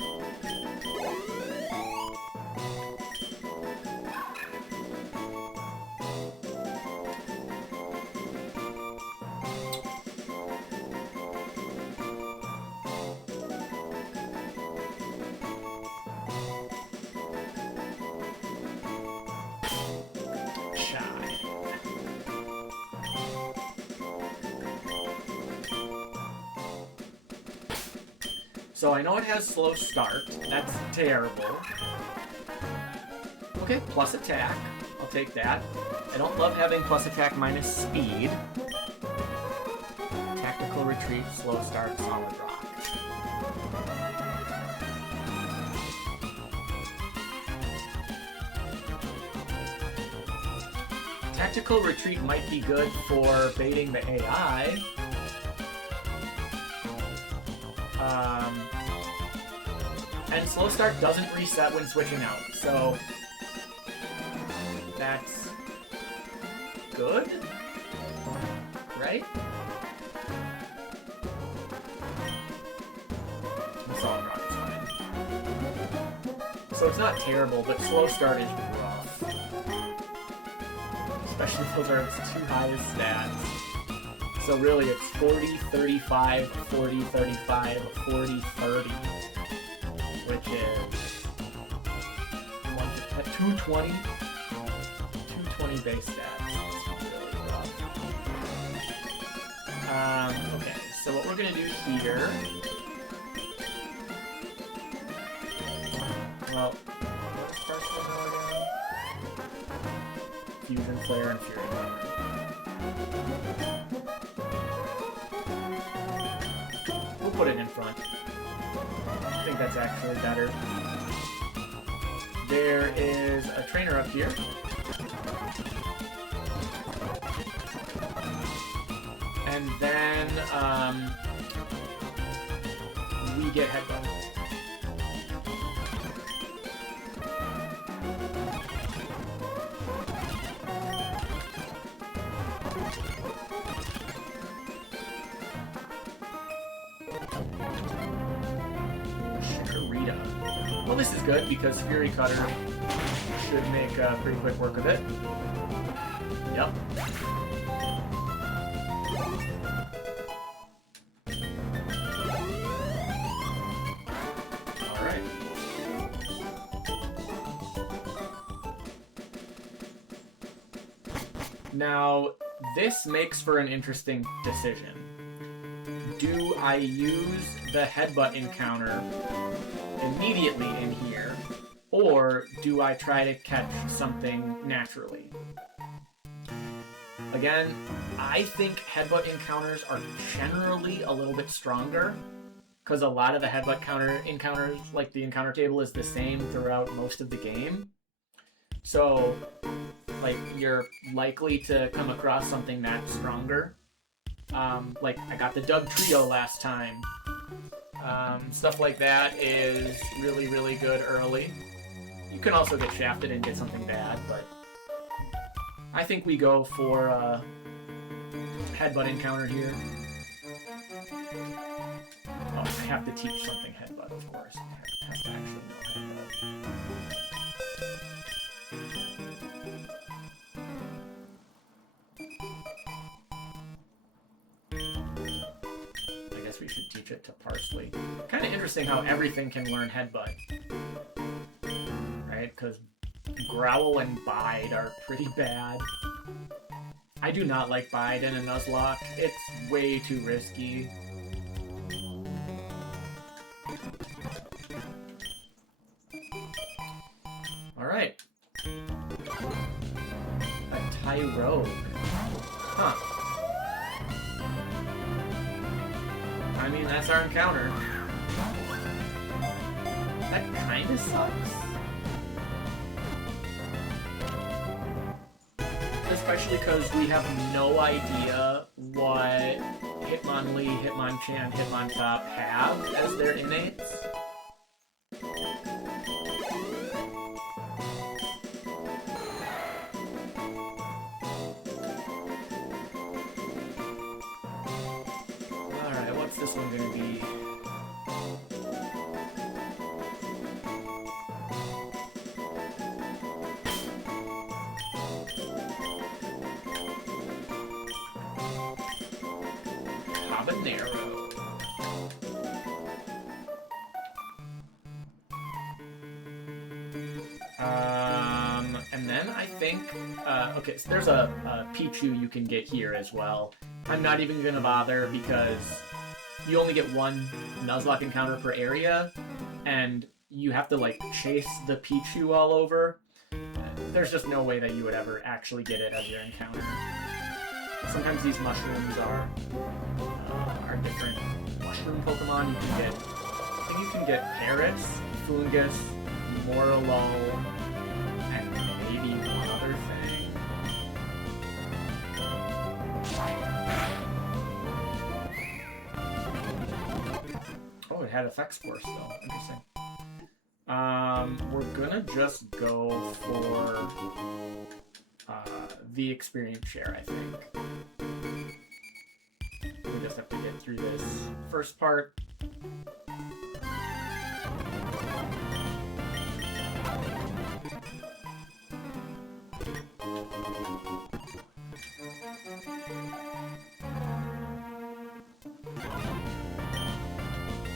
So I know it has slow start. That's terrible. Okay, plus attack. I'll take that. I don't love having plus attack minus speed. Tactical retreat, slow start, solid rock. Tactical retreat might be good for baiting the AI. And slow start doesn't reset when switching out, so that's good, right? Solid rock is fine. So it's not terrible, but slow start is rough. Especially if those are too high as stats. So really it's 40, 35, 40, 35, 40, 30. Which is 220. 220 base stats. It's really rough. Okay, so what we're gonna do here. Well, what's first one again? Fusion Flare and Fury Hammer. We'll put it in front. I think that's actually better. There is a trainer up here. And then we get Headbutt. Shikarita. Well, this is good because Fury Cutter should make pretty quick work of it. Yep. Alright. Now, this makes for an interesting decision. Do I use the headbutt encounter immediately in here, or do I try to catch something naturally? Again, I think headbutt encounters are generally a little bit stronger, because a lot of the headbutt encounters, like the encounter table, is the same throughout most of the game. So, like, you're likely to come across something that's stronger. Like, I got the Doug Trio last time. Stuff like that is really, really good early. You can also get shafted and get something bad, but I think we go for a headbutt encounter here. Oh, I have to teach something headbutt, of course. It has to actually know headbutt. I guess we should teach it to Parsley. Kind of interesting how everything can learn headbutt. Right? Because Growl and Bide are pretty bad. I do not like Bide in a Nuzlocke. It's way too risky. Alright. A Tyrogue. Huh. I mean, that's our encounter. That kinda sucks. Especially because we have no idea what Hitmonlee, Hitmonchan, Hitmontop have as their innates. Alright, what's this one gonna be? Habanero. And then I think, okay, so there's a Pichu you can get here as well. I'm not even gonna bother because you only get one Nuzlocke encounter per area, and you have to, like, chase the Pichu all over. There's just no way that you would ever actually get it as your encounter. Sometimes these mushrooms are different mushroom Pokemon. You can get, I think you can get Paris, Fungus, Moralo, and maybe one other thing. Oh, it had effects force though. Interesting. We're gonna just go for the experience share, I think. We just have to get through this first part.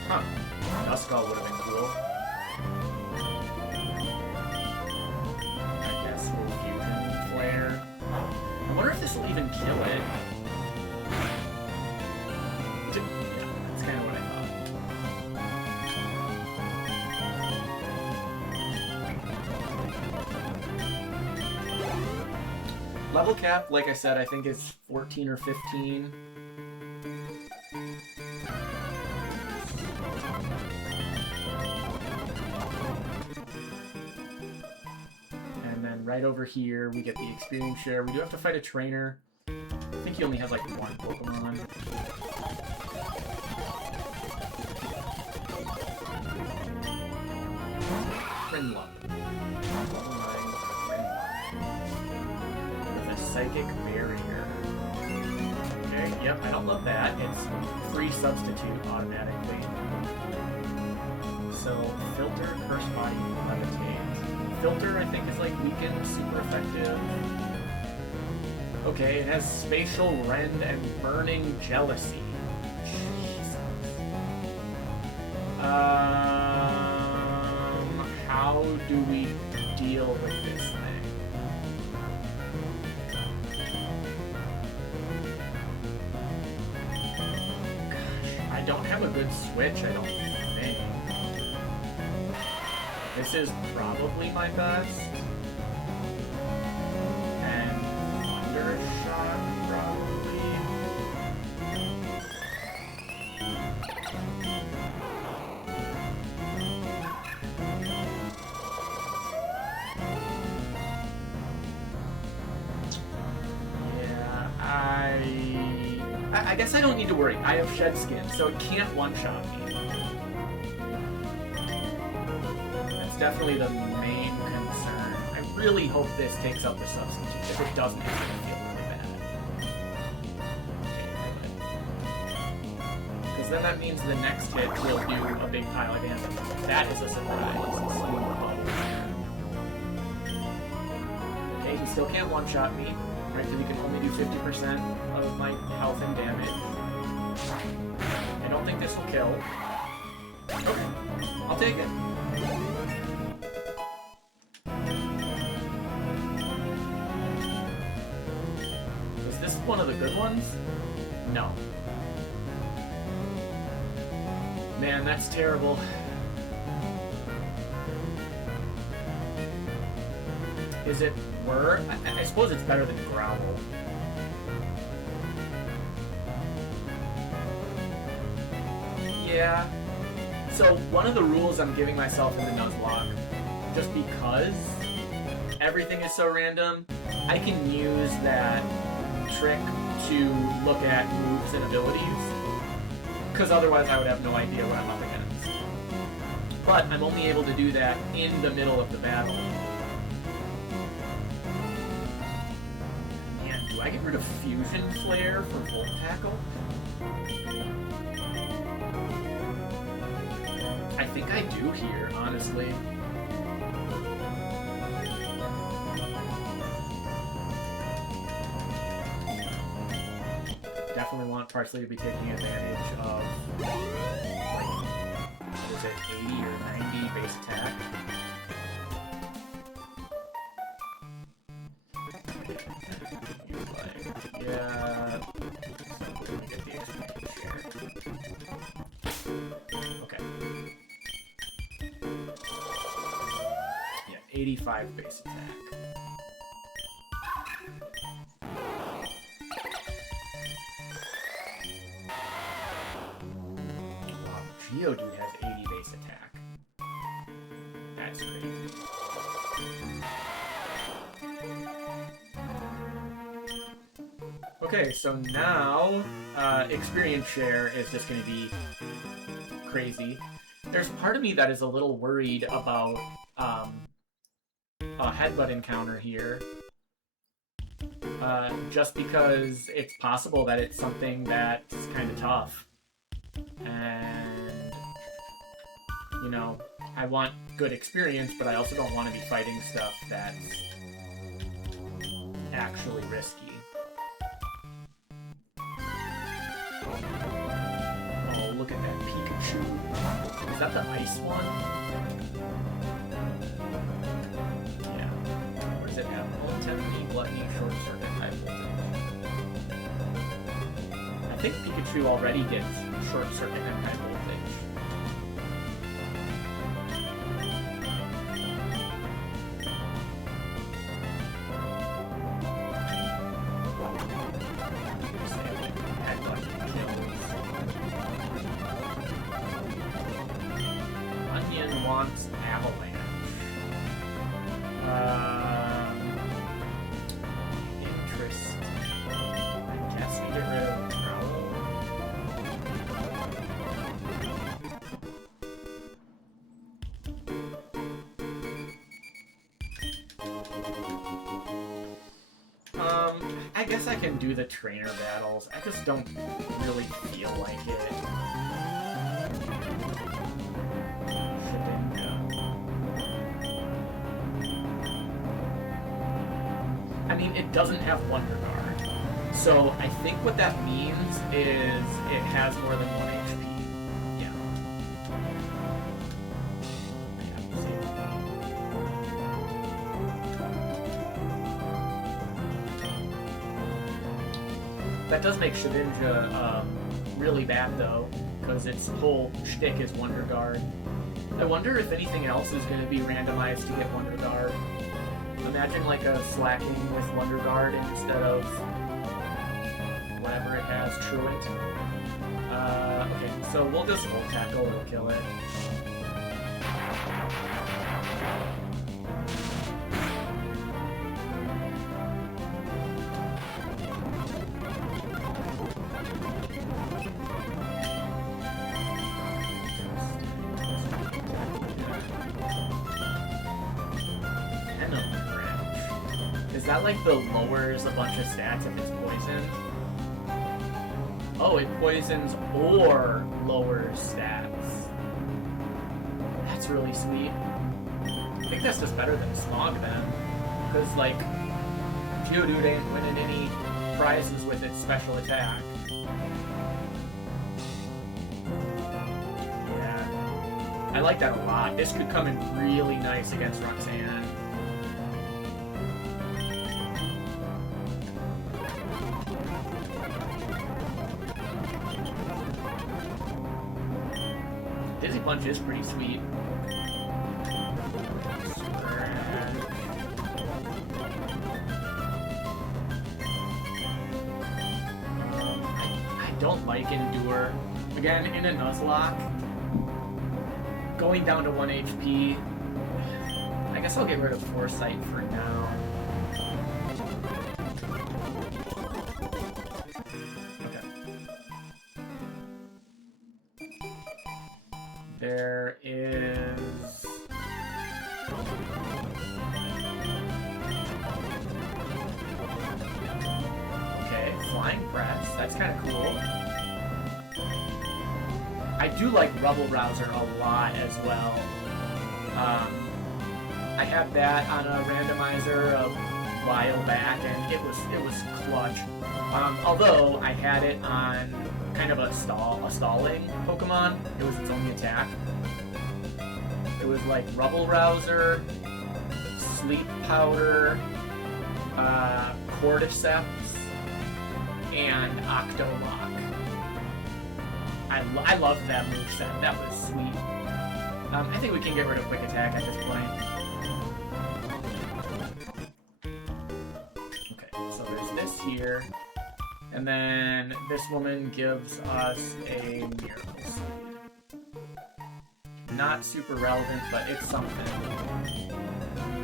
Huh. Nuzlocke would have been cool. I guess we'll Fusion Flare. I wonder if this will even kill it. Yeah, that's kind of what I thought. Level cap, like I said, I think is 14 or 15. And then right over here, we get the experience share. We do have to fight a trainer. I think he only has like one Pokemon. Grinluck. With a Psychic Barrier. Okay, Yep, I don't love that. It's free substitute automatically. So, filter, curse body, levitate. Filter, I think, is like weakened, super effective. Okay, it has spatial rend and burning jealousy. Jesus. How do we deal with this thing? Gosh, I don't have a good switch, I don't think. This is probably my best. And Undershot, probably. Yeah, I guess I don't need to worry. I have Shed Skin, so it can't one-shot me. Definitely the main concern. I really hope this takes out the substitute. If it doesn't, it's going to feel really bad. Because then that means the next hit will do a big pile of damage. That is a surprise. Okay, he still can't one-shot me, right? Because he can only do 50% of my health and damage. I don't think this will kill. Okay, I'll take it. One of the good ones? No. Man, that's terrible. Is it Whir? I suppose it's better than Growl. Yeah. So one of the rules I'm giving myself in the nuzlocke, just because everything is so random, I can use that trick to look at moves and abilities, because otherwise I would have no idea what I'm up against. But I'm only able to do that in the middle of the battle. Man, do I get rid of Fusion Flare for Volt Tackle? I think I do here, honestly. Definitely want Parsley to be taking advantage of, like, what is it, 80 or 90 base attack? Yeah. So let me get the experience here. Okay. Yeah, 85 base attack. Geodude has 80 base attack. That's crazy. Okay, so now experience share is just going to be crazy. There's part of me that is a little worried about a headbutt encounter here. Just because it's possible that it's something that's kind of tough. And, you know, I want good experience, but I also don't want to be fighting stuff that's actually risky. Oh, look at that Pikachu. Is that the ice one? Yeah. What does it have? Low intensity, gluttony, short circuit, high voltage. I think Pikachu already gets short circuit and high voltage. Onion wants Avalanche. Interesting. I guess we get rid of I guess I can do the trainer battles. I just don't really feel like it. I mean, it doesn't have Wonder Guard. So I think what that means is it has more than 1 HP. That does make Shedinja really bad, though, because its whole shtick is Wonder Guard. I wonder if anything else is going to be randomized to get Wonder Guard. Imagine like a Slacking with Wonder Guard instead of whatever it has, Truant. Okay, so we'll just Volt Tackle and kill it. Is that like the lowers a bunch of stats if it's poisoned? Oh, it poisons or lowers stats. That's really sweet. I think that's just better than Smog then. Because, like, Geodude ain't winning any prizes with its special attack. Yeah. I like that a lot. This could come in really nice against Roxanne. Dizzy Punch is pretty sweet. I don't like Endure. Again, in a Nuzlocke, going down to 1 HP, I guess I'll get rid of Foresight for now. There is... Okay, Flying Press. That's kind of cool. I do like Rubble Rouser a lot as well. I had that on a randomizer a while back, and it was clutch. Although I had it on kind of a stalling Pokemon. It was its only attack. It was like Rubble Rouser, Sleep Powder, Cordyceps, and Octolock. I loved that moveset. That was sweet. I think we can get rid of Quick Attack at this point. Okay, so there's this here. And then this woman gives us a Miracle Seed. Not super relevant, but it's something.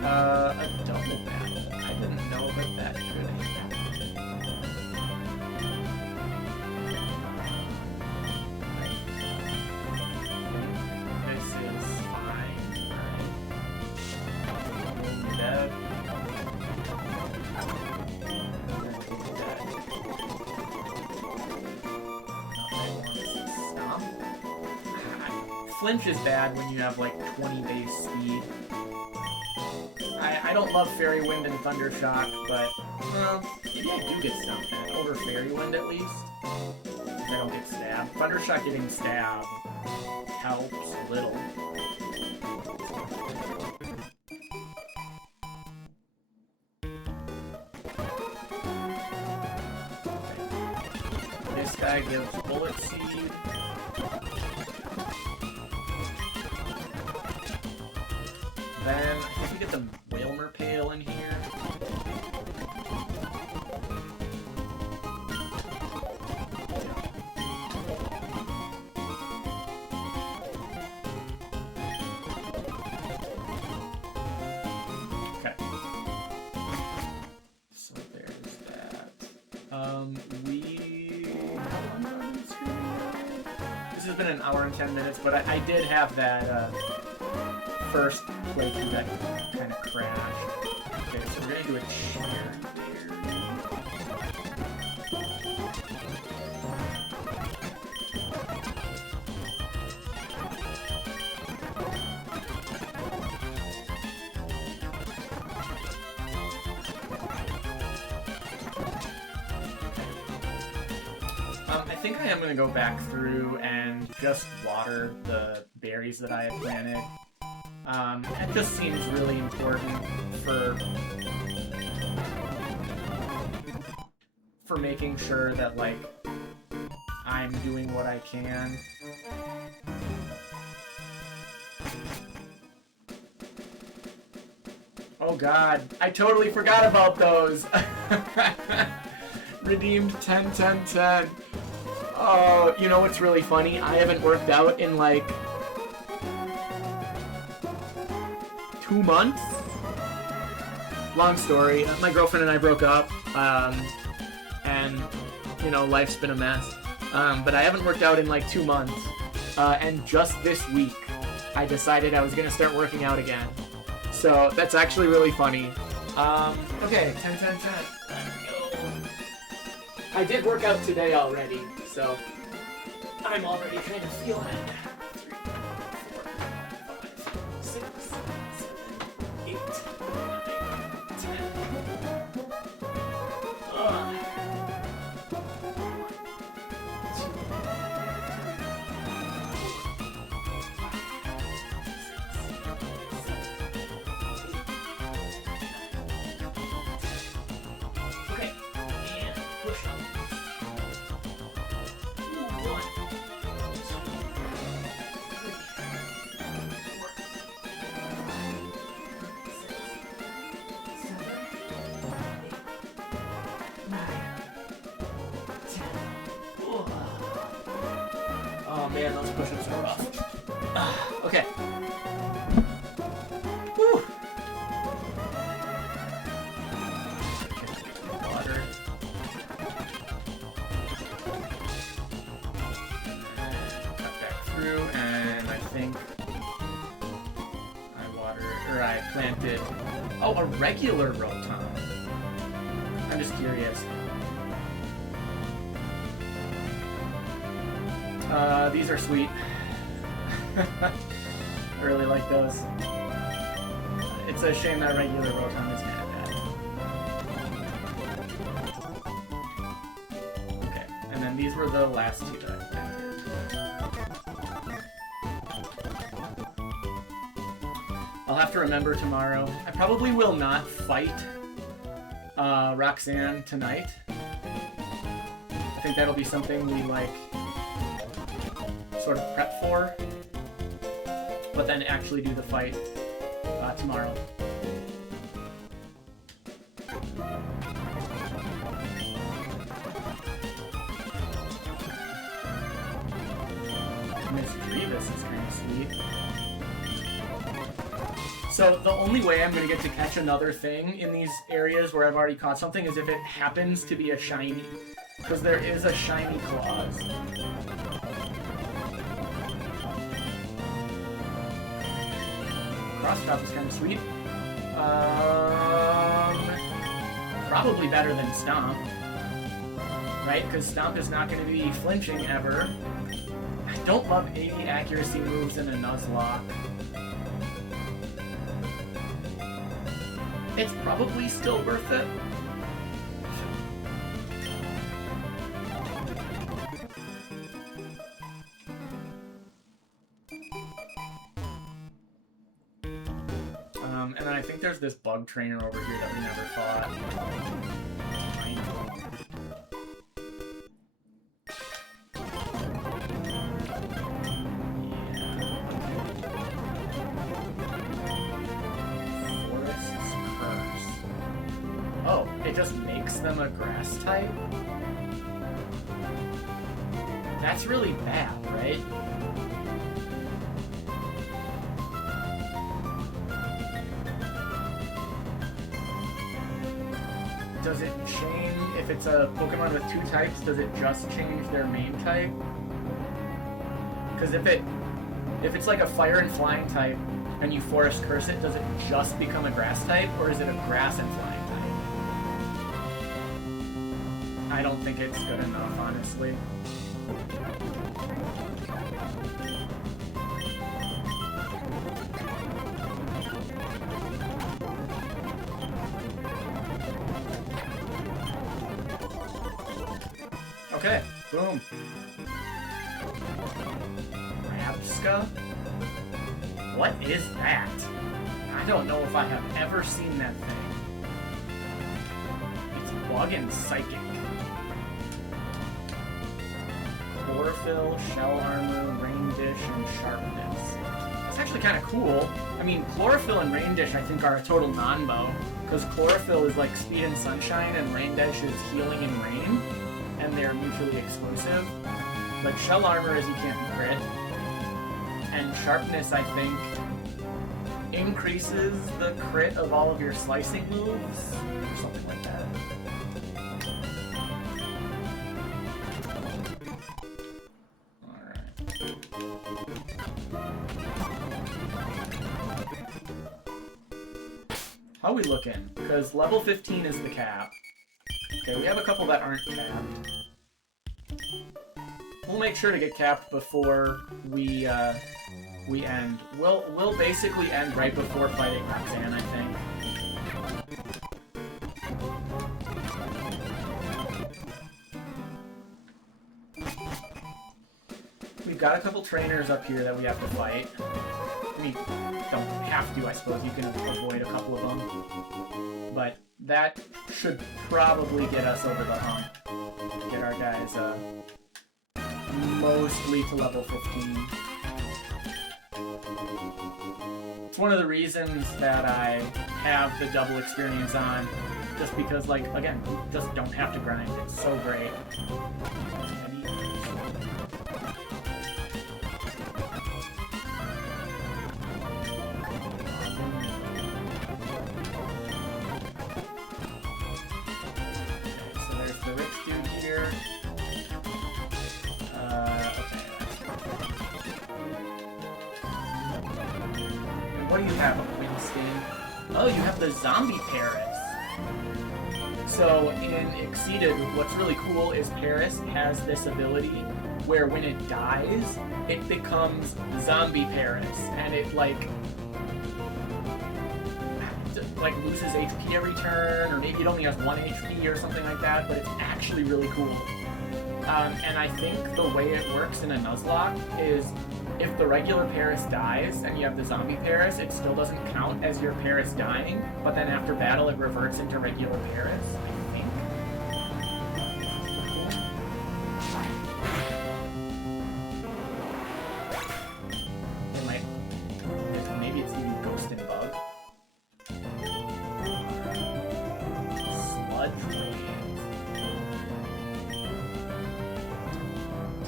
A double battle. I didn't know that that could happen. This is fine, right? Dead. Flinch is bad when you have like 20 base speed. I don't love Fairy Wind and Thunder Shock, but well, maybe I do get stumped at over Fairy Wind at least. If I don't get stabbed. Thunder Shock getting stabbed helps a little. This guy gives Bullet Seed. Then, I think we get the Whalmer Pail in here. Okay. So there's that. This has been an hour and 10 minutes, but I did have that, first playthrough that kind of crashed. Okay, so we're gonna do a cheer here. think I am going to go back through and just water the berries that I had planted. It just seems really important for making sure that, like, I'm doing what I can. Oh god, I totally forgot about those! Redeemed 10, 10, 10. Oh, you know what's really funny? I haven't worked out in like 2 months? Long story. My girlfriend and I broke up, and, you know, life's been a mess. But I haven't worked out in like 2 months. And just this week, I decided I was gonna start working out again. So that's actually really funny. Okay, 10, 10, 10. I did work out today already, so I'm already kind of feeling it. 3, 4, 5, 6, 7, 8, 9, 10. Ugh. 2, 3, 4, 5, 6, 7, 8, 9, 10. Oh man, those push-ups are rough. Okay. Whew. Water. Cut back through, and I think I planted. Oh, a regular rotom. I'm just curious. These are sweet. I really like those. It's a shame that regular rotom is kind of bad. Okay, and then these were the last two that I planted. I'll have to remember tomorrow. I probably will not fight Roxanne tonight. I think that'll be something we, like, sort of prep for, but then actually do the fight tomorrow. Miss Grievous is kind of sweet. So the only way I'm going to get to catch another thing in these areas where I've already caught something is if it happens to be a shiny. Because there is a shiny clause. Cross drop is kind of sweet. Probably better than Stomp. Right? Because Stomp is not going to be flinching ever. I don't love 80 accuracy moves in a Nuzlocke. It's probably still worth it. And then I think there's this bug trainer over here that we never fought. Oh, it just makes them a grass type? That's really bad, right? Does it change, if it's a Pokemon with 2 types, does it just change their main type? Because if it's like a fire and flying type, and you Forest Curse it, does it just become a grass type, or is it a grass and flying type? I don't think it's good enough, honestly. Okay. Boom. Rabska? What is that? I don't know if I have ever seen that thing. It's bug and psychic. Chlorophyll, shell armor, rain dish, and sharpness. It's actually kind of cool. I mean, chlorophyll and rain dish I think are a total non-bow, because chlorophyll is like speed and sunshine, and rain dish is healing and rain, and they're mutually exclusive. But shell armor is you can't be crit, and sharpness I think increases the crit of all of your slicing moves, or something like that. How are we looking? Because level 15 is the cap. Okay, we have a couple that aren't capped. We'll make sure to get capped before we end. We'll basically end right before fighting Roxanne, I think. We've got a couple trainers up here that we have to fight. We don't have to, I suppose. You can avoid a couple of them. But that should probably get us over the hump. Get our guys mostly to level 15. It's one of the reasons that I have the double experience on. Just because, like, again, you just don't have to grind. It's so great. What do you have, a Winston? Oh, you have the Zombie Paris. So in Exceeded, what's really cool is Paris has this ability where when it dies, it becomes Zombie Paris, and it like loses HP every turn, or maybe it only has 1 HP or something like that, but it's actually really cool. And I think the way it works in a Nuzlocke is if the regular Paris dies and you have the zombie Paris, it still doesn't count as your Paris dying, but then after battle it reverts into regular Paris, I think. It might... maybe it's even Ghost and Bug. Sludge Wave.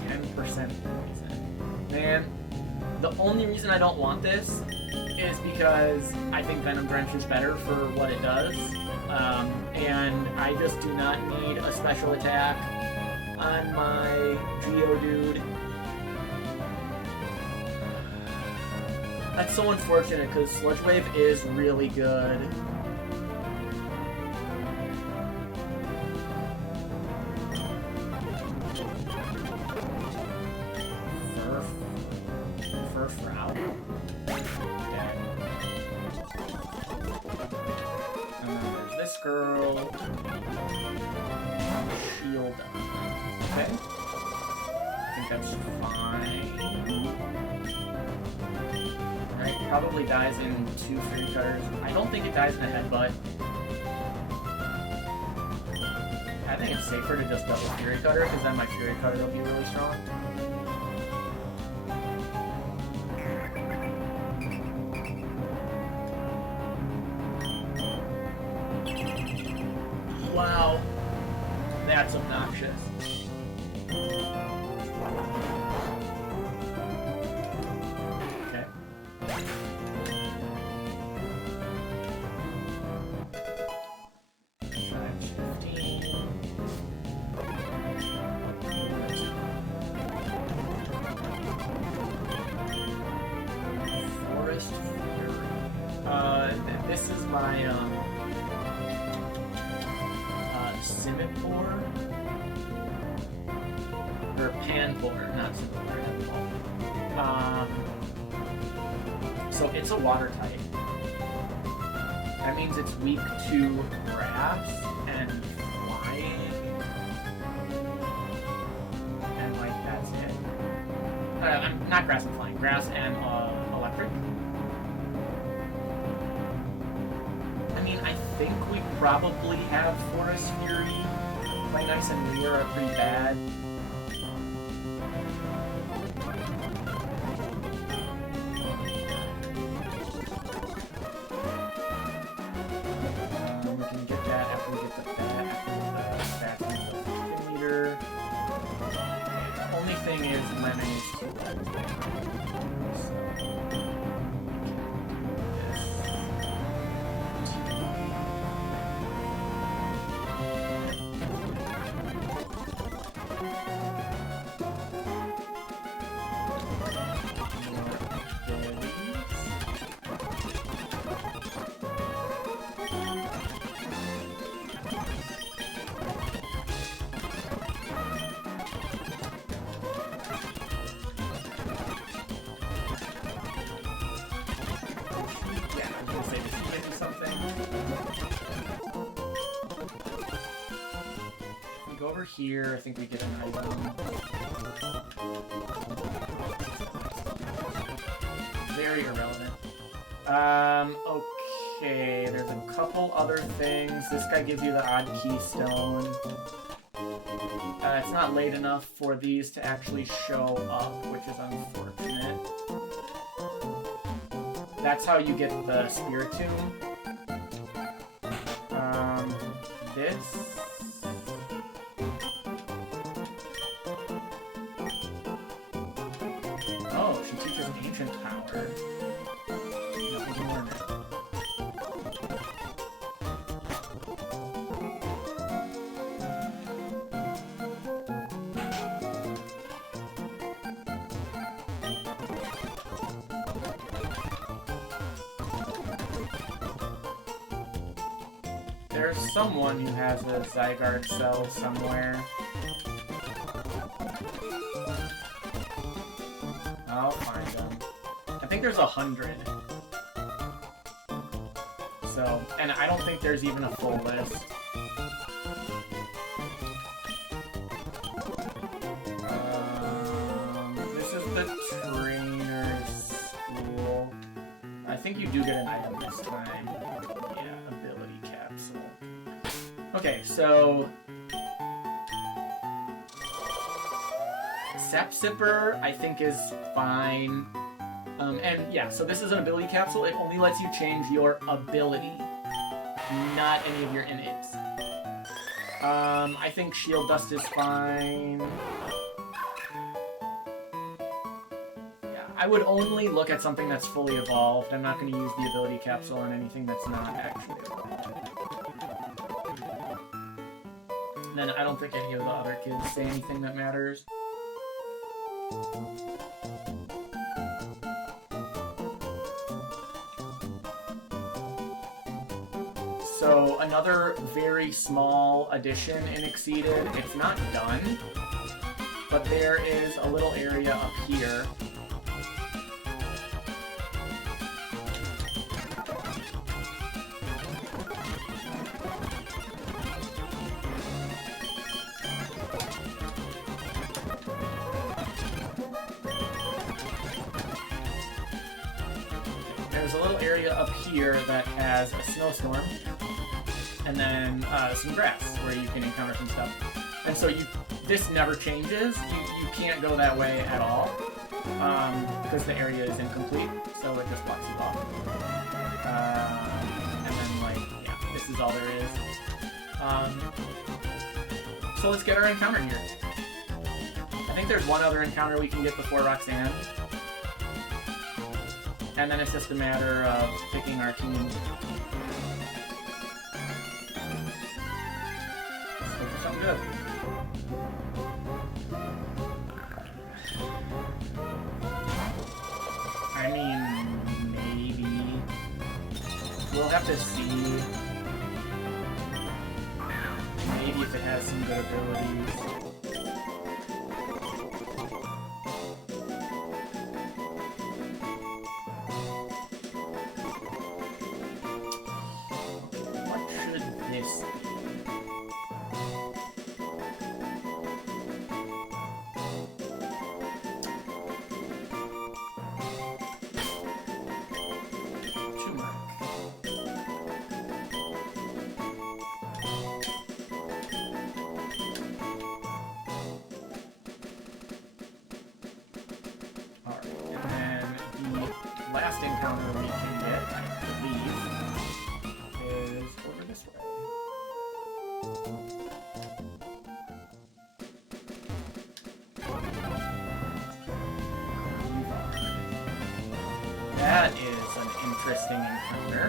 10% poison. Man. The only reason I don't want this is because I think Venom Drench is better for what it does, and I just do not need a special attack on my Geodude. That's so unfortunate because Sludge Wave is really good. Girl. Shield. Okay. I think that's fine. Alright, probably dies in 2 Fury Cutters. I don't think it dies in a headbutt. I think it's safer to just double Fury Cutter, because then my Fury Cutter will be really strong. Wow, that's obnoxious. Okay. Times 15. Forest Fury. This is my Simipour? Or Panpour, not Simipour. So it's a water type. That means it's weak to grass and flying. not grass and flying, grass and electric. I mean, I think we probably have Forest Fury. Play Nice and Leer are pretty bad. We can get that after we get the bat, after the meter. The only thing is Lemon is too bad. Over here, I think we get an item. Very irrelevant. Okay, there's a couple other things. This guy gives you the odd keystone. It's not late enough for these to actually show up, which is unfortunate. That's how you get the Spiritomb. This... Oh, she teaches ancient power. Nothing more now. There's someone who has a Zygarde cell somewhere. I'll find them. I think there's 100. So, and I don't think there's even a full list. This is the trainer's school. I think you do get an item this time. Yeah, ability capsule. Okay, so... Sapsipper, I think, is fine. And yeah, so this is an ability capsule. It only lets you change your ability, not any of your innate. I think Shield Dust is fine. Yeah, I would only look at something that's fully evolved. I'm not going to use the ability capsule on anything that's not actually evolved. Then I don't think any of the other kids say anything that matters. So another very small addition in Exceeded. It's not done, but there is a little area up here. There's a little area up here that has a snowstorm, and then some grass where you can encounter some stuff. And so this never changes. You can't go that way at all because the area is incomplete, so it just blocks you off. And then, like, yeah, this is all there is. So let's get our encounter here. I think there's one other encounter we can get before Roxanne. And then it's just a matter of picking our team. Let's look for something good. I mean, maybe. We'll have to see. Maybe if it has some good abilities. encounter we can get, I believe, is over this way. That is an interesting encounter.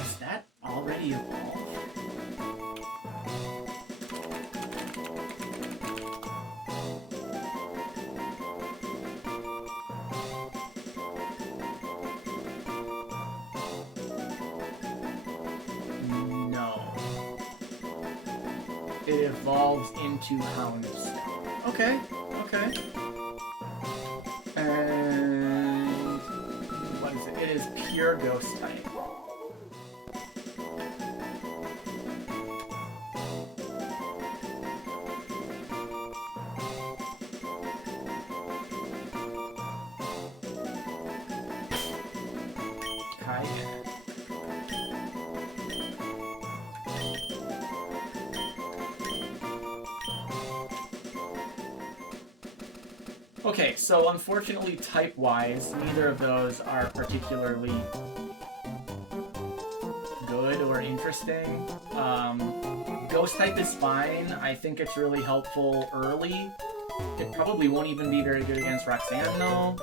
Is that already evolved? It evolves into Houndstone. Okay, okay. And what is it? It is pure ghost type. Cayenne. Okay, so unfortunately, type-wise, neither of those are particularly good or interesting. Ghost type is fine. I think it's really helpful early. It probably won't even be very good against Roxanne, though.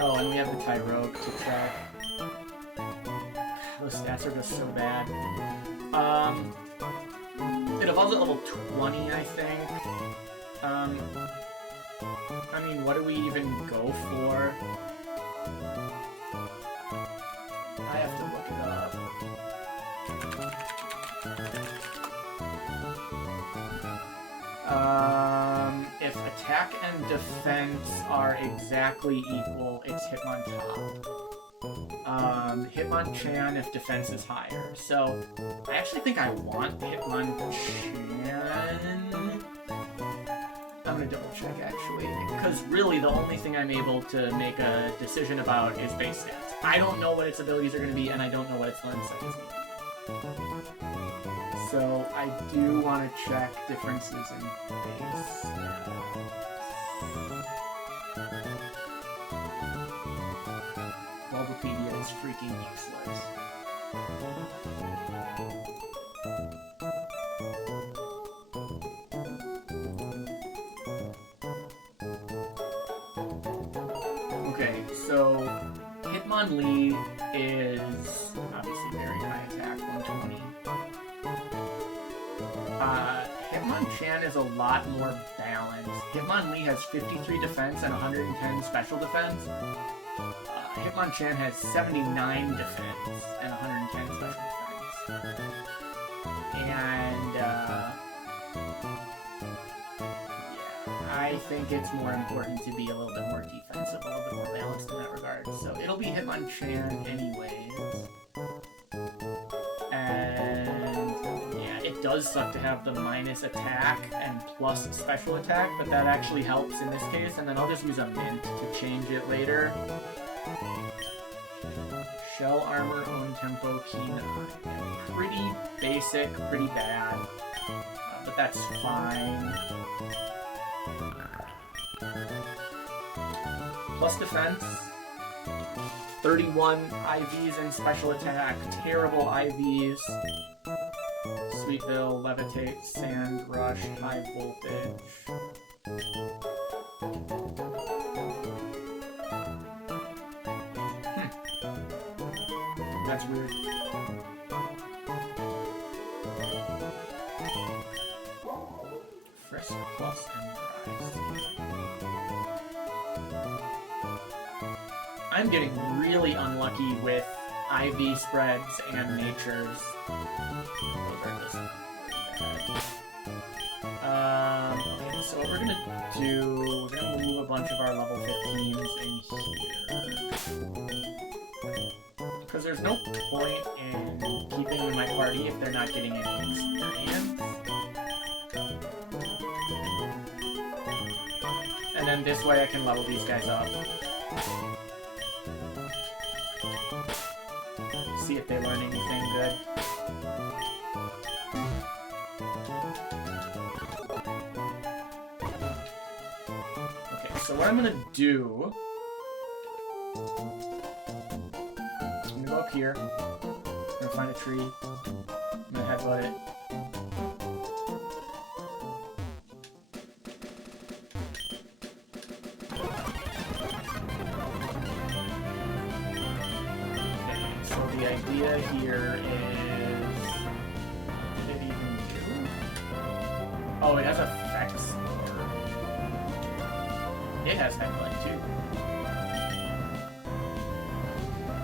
Oh, and we have the Tyrogue to check. Those stats are just so bad. It evolves at level 20, I think. I mean, what do we even go for? I have to look it up. If attack and defense are exactly equal, it's Hitmontop. Hitmonchan if defense is higher. So, I actually think I want Hitmonchan. I'm gonna double check actually, because really the only thing I'm able to make a decision about is base stats. I don't know what its abilities are gonna be, and I don't know what its lens set is gonna be. So, I do want to check differences in base stats. Bulbapedia is freaking useless. Okay, so Hitmonlee is obviously very high attack, 120. Hitmonchan is a lot more balanced. Hitmonlee has 53 defense and 110 special defense. Hitmonchan has 79 defense and 110 special defense. And, yeah, I think it's more important to be a little bit more defensive, a little bit more balanced in that regard. So it'll be Hitmonchan anyways. And, yeah, it does suck to have the minus attack and plus special attack, but that actually helps in this case. And then I'll just use a mint to change it later. Shell armor, own tempo, keen eye. Yeah, pretty basic, pretty bad, but that's fine. Plus defense, 31 IVs and special attack, terrible IVs. Sweetville, Levitate, Sand Rush, High Voltage. That's weird. Frisk plus and Rise. I'm getting really unlucky with IV spreads and natures. Those are just really bad. Okay, so what we're gonna do, we're gonna move a bunch of our level 15s in here. Because there's no point in keeping them in my party if they're not getting any experience. And then this way I can level these guys up. See if they learn anything good. Okay, so what I'm gonna do... I'm gonna go up here. I'm gonna find a tree. I'm gonna headbutt it. The idea here is... Did it even do? Oh, it has effects. It has headbutt too.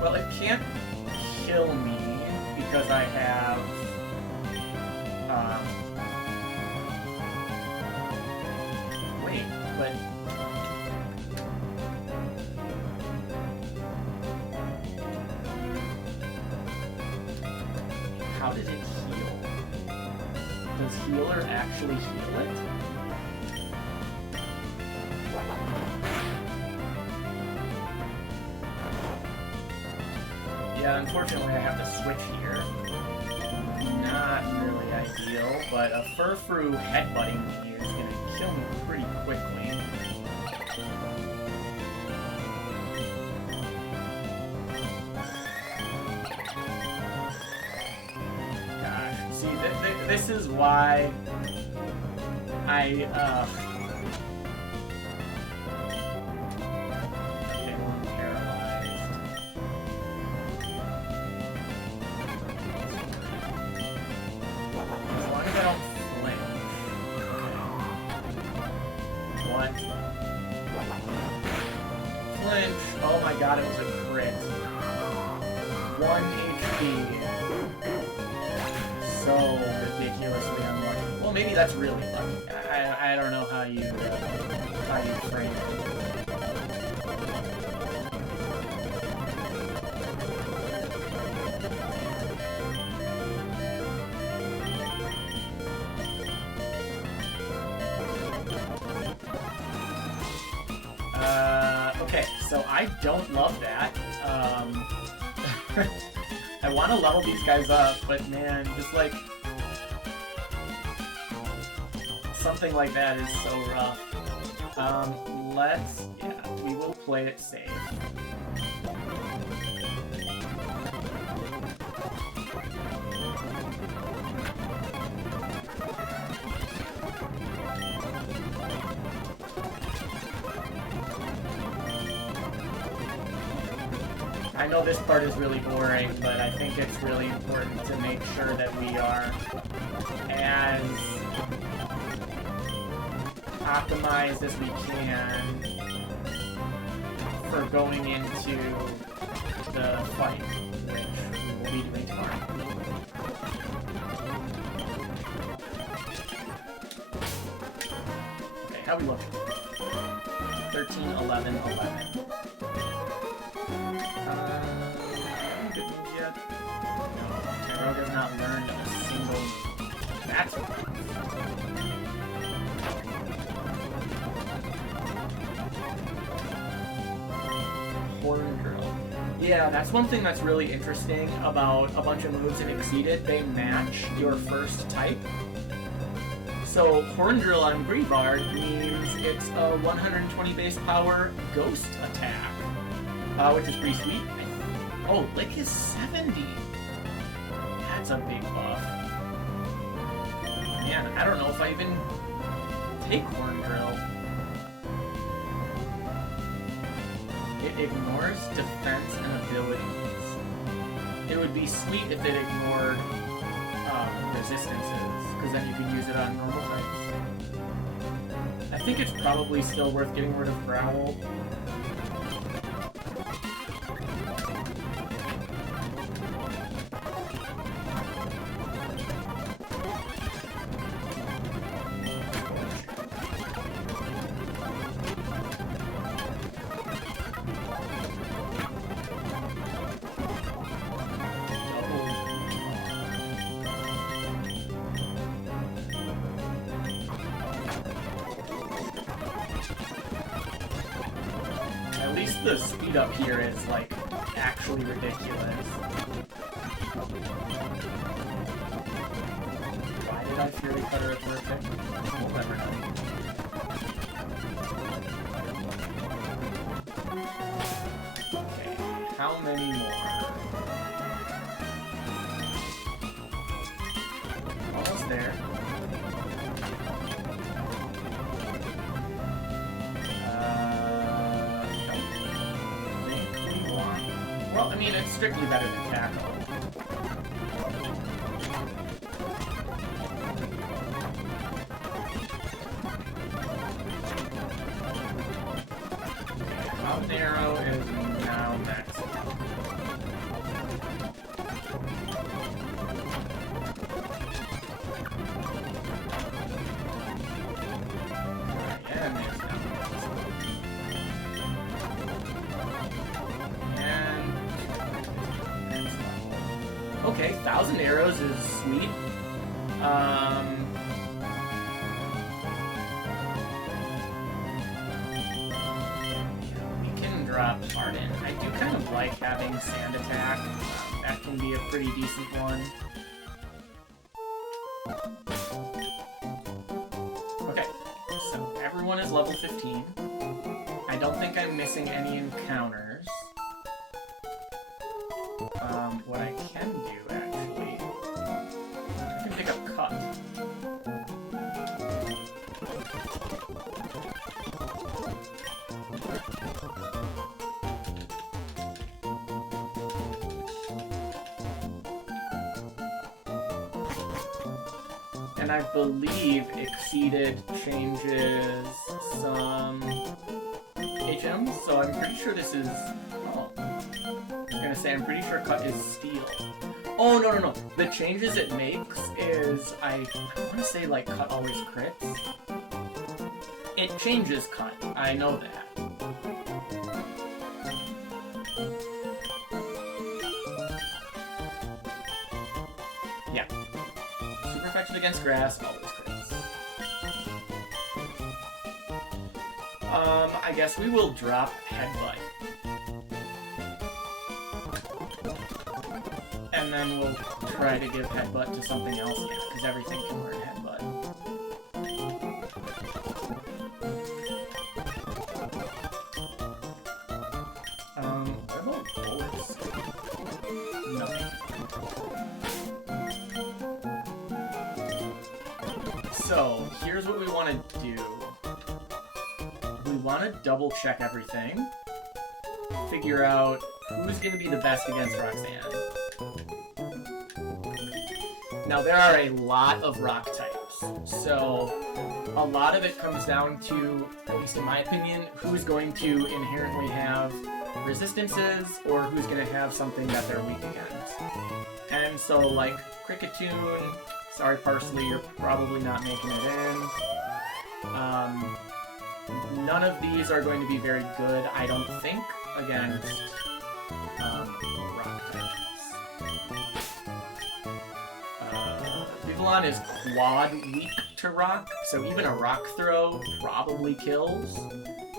Well, it can't kill me because I have... Wait, but... How does it heal? Does healer actually heal it? Yeah, unfortunately I have to switch here. Not really ideal, but a Furfrou headbutting me is gonna kill me pretty quickly. This is why I, okay, one paralyzed. As long as I don't flinch. What? Flinch! Oh my god, it was a crit. 1 HP. So ridiculously unlucky. Well, maybe that's really lucky. I don't know how you frame it. Okay, so I don't love that. I want to level these guys up, but man, just like... something like that is so rough. We will play it safe. I know this part is really boring, but I think it's really important to make sure that we are as optimized as we can for going into the fight, which we will be doing tomorrow. Okay, how are we looking? 13, 11, 11. Good moves yet? No, Tyrell has not learned a single move. That's Horn Drill. Yeah, that's one thing that's really interesting about a bunch of moves in Exceeded. They match your first type. So Horn Drill on Greavard means it's a 120 base power ghost attack, which is pretty sweet. Oh, Lick is 70. That's a big buff. Man, I don't know if I even take Horn Drill. It ignores defense and abilities. It would be sweet if it ignored resistances, because then you can use it on normal types. I think it's probably still worth getting rid of Growl. just the speed up here is, like, actually ridiculous. Why did I Fury Cutter it perfect? We'll never know. Okay, how many more? Almost there. Well, I mean, it's strictly better than tackle. Arrow is now next. And it's now next. And okay, 1,000 arrows is sweet. Drop Harden. I do kind of like having Sand Attack. That can be a pretty decent one. Okay, so everyone is level 15. I don't think I'm missing any encounters. What I can do, actually, I can pick up Cut. And I believe Exceeded changes some HMs, so I'm pretty sure this is... Oh. I was gonna say, I'm pretty sure Cut is Steel. Oh, no, no, no. The changes it makes is... I wanna say, like, Cut always crits. It changes Cut. I know that. Yeah. Super effective against grass, always crits. I guess we will drop Headbutt. And then we'll try to give Headbutt to something else, yeah, because everything can learn Headbutt. What about bullets? Nothing. So, here's what we want to do. We want to double check everything. Figure out who's going to be the best against Roxanne. Now, there are a lot of rock types. So, a lot of it comes down to, at least in my opinion, who's going to inherently have resistances or who's going to have something that they're weak against. And so, like, Cricketune, sorry Parsley, you're probably not making it in. None of these are going to be very good, I don't think, against rock types. Vivillon is quad weak to rock, so even a rock throw probably kills,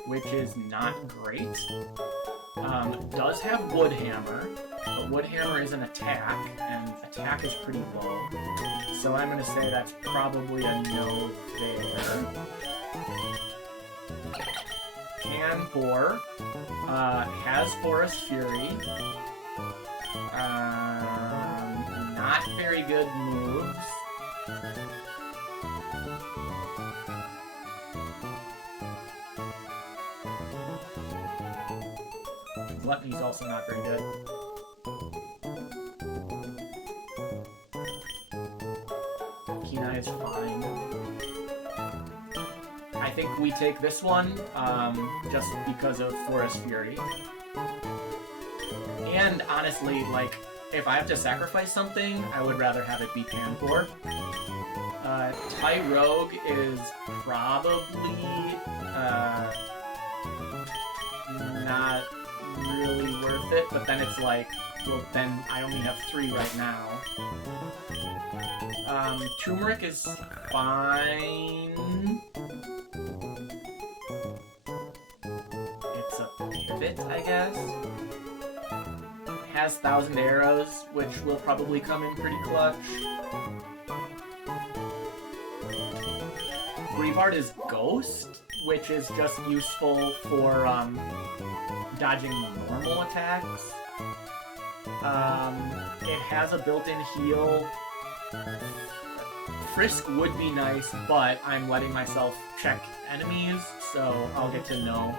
which is not great. Does have Wood Hammer, but Wood Hammer is an attack, and attack is pretty low. So I'm going to say that's probably a no there. Canfor has Forest Fury. Not very good moves. Gluttony's also not very good. Kenai is fine. I think we take this one, just because of Forest Fury. And honestly, like, if I have to sacrifice something, I would rather have it be Panfor. Tyrogue is probably, not really worth it, but then it's like, well, then I only have 3 right now. Turmeric is fine. It's a fit, I guess. Has 1,000 arrows, which will probably come in pretty clutch. Greavard is Ghost, which is just useful for dodging normal attacks. It has a built-in heal. Frisk would be nice, but I'm letting myself check enemies, so I'll get to know.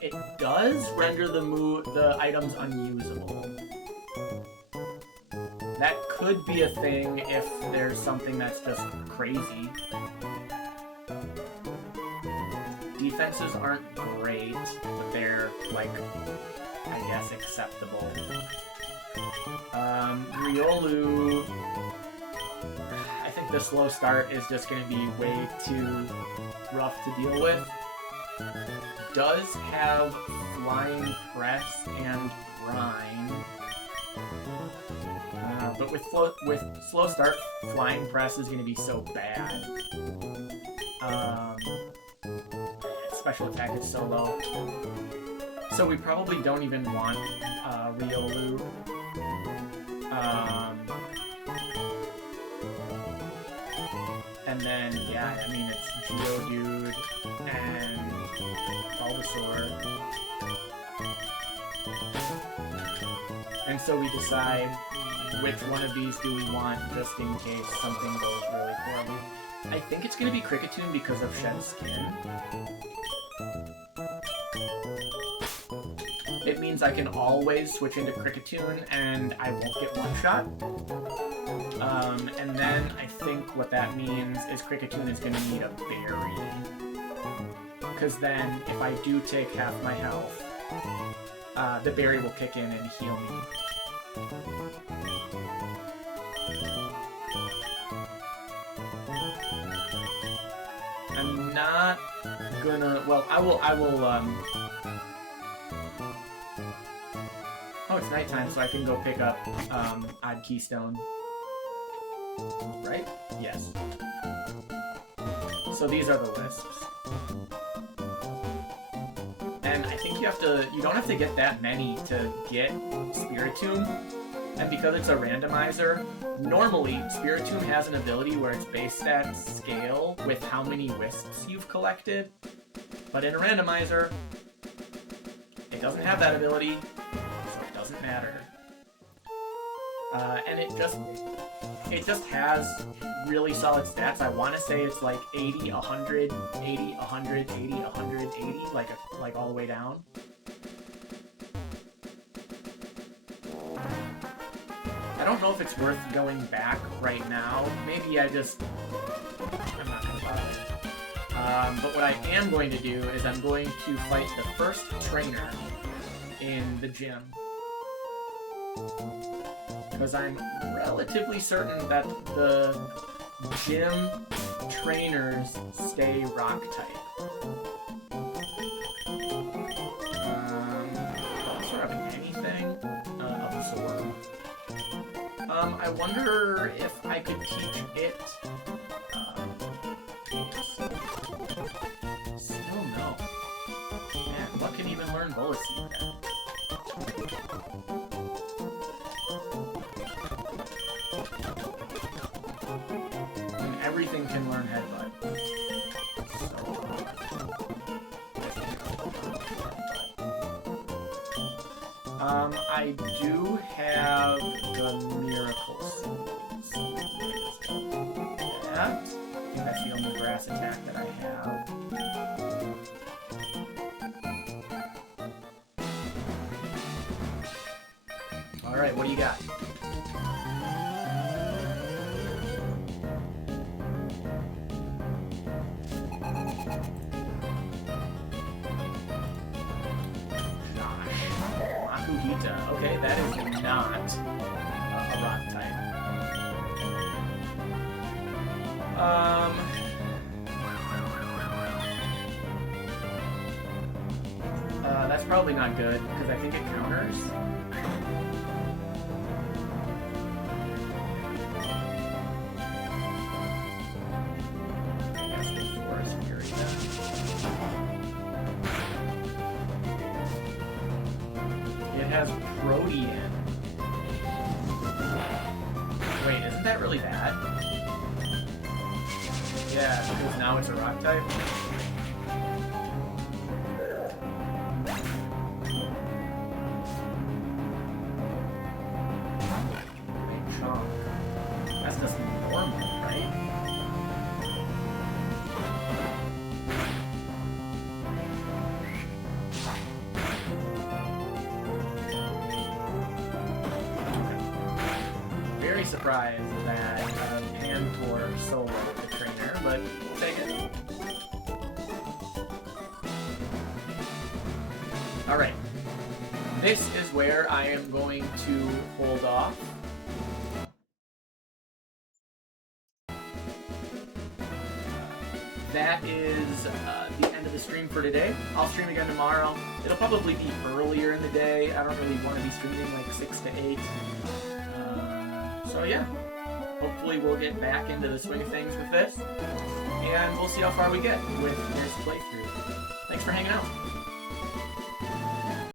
It does render the items unusable. That could be a thing if there's something that's just crazy. Defenses aren't great, but they're, like, I guess acceptable. Riolu... I think the slow start is just going to be way too rough to deal with. Does have Flying Press and Grind. But with slow start, Flying Press is going to be so bad. Special attack is so low. So we probably don't even want Riolu. And then, yeah, I mean, it's Geodude and Bulbasaur. And so we decide which one of these do we want just in case something goes really poorly. I think it's going to be Kricketune because of Shed Skin. It means I can always switch into Kricketune and I won't get one-shot. And then I think what that means is Kricketune is going to need a berry. Because then, if I do take half my health, the berry will kick in and heal me. I'm not gonna... Well, I will, Oh, it's nighttime, so I can go pick up, Odd Keystone. Right? Yes. So these are the wisps. And I think you don't have to get that many to get Spiritomb. And because it's a randomizer, normally Spiritomb has an ability where its base stats scale with how many wisps you've collected. But in a randomizer, it doesn't have that ability, so it doesn't matter. And it just has really solid stats. I want to say it's like 80, 100, 80, 100, 80, 100, 80, like all the way down. I don't know if it's worth going back right now. Maybe I'm not going to bother. But what I am going to do is I'm going to fight the first trainer in the gym. Because I'm relatively certain that the gym trainers stay rock type. Sort of anything. Absorb. I wonder if I could teach it. Still no. Man, what can even learn Bullet Seed then? Everything can learn Headbutt. I do have the Miracle Seeds. That? I think that's the only grass attack that I have. Alright, what do you got? Okay, that is not a rock type. That's probably not good, because I think it counters. I guess the Forest Fury then. it has Protean. Wait, isn't that really bad? Yeah, because now it's a rock type. That's just normal, right? Very surprised that Pantor soloed the trainer, but we'll take it. Alright. This is where I am going to hold off. That is the end of the stream for today. I'll stream again tomorrow. It'll probably be earlier in the day. I don't really want to be streaming like 6 to 8. So yeah, hopefully we'll get back into the swing of things with this. And we'll see how far we get with this playthrough. Thanks for hanging out.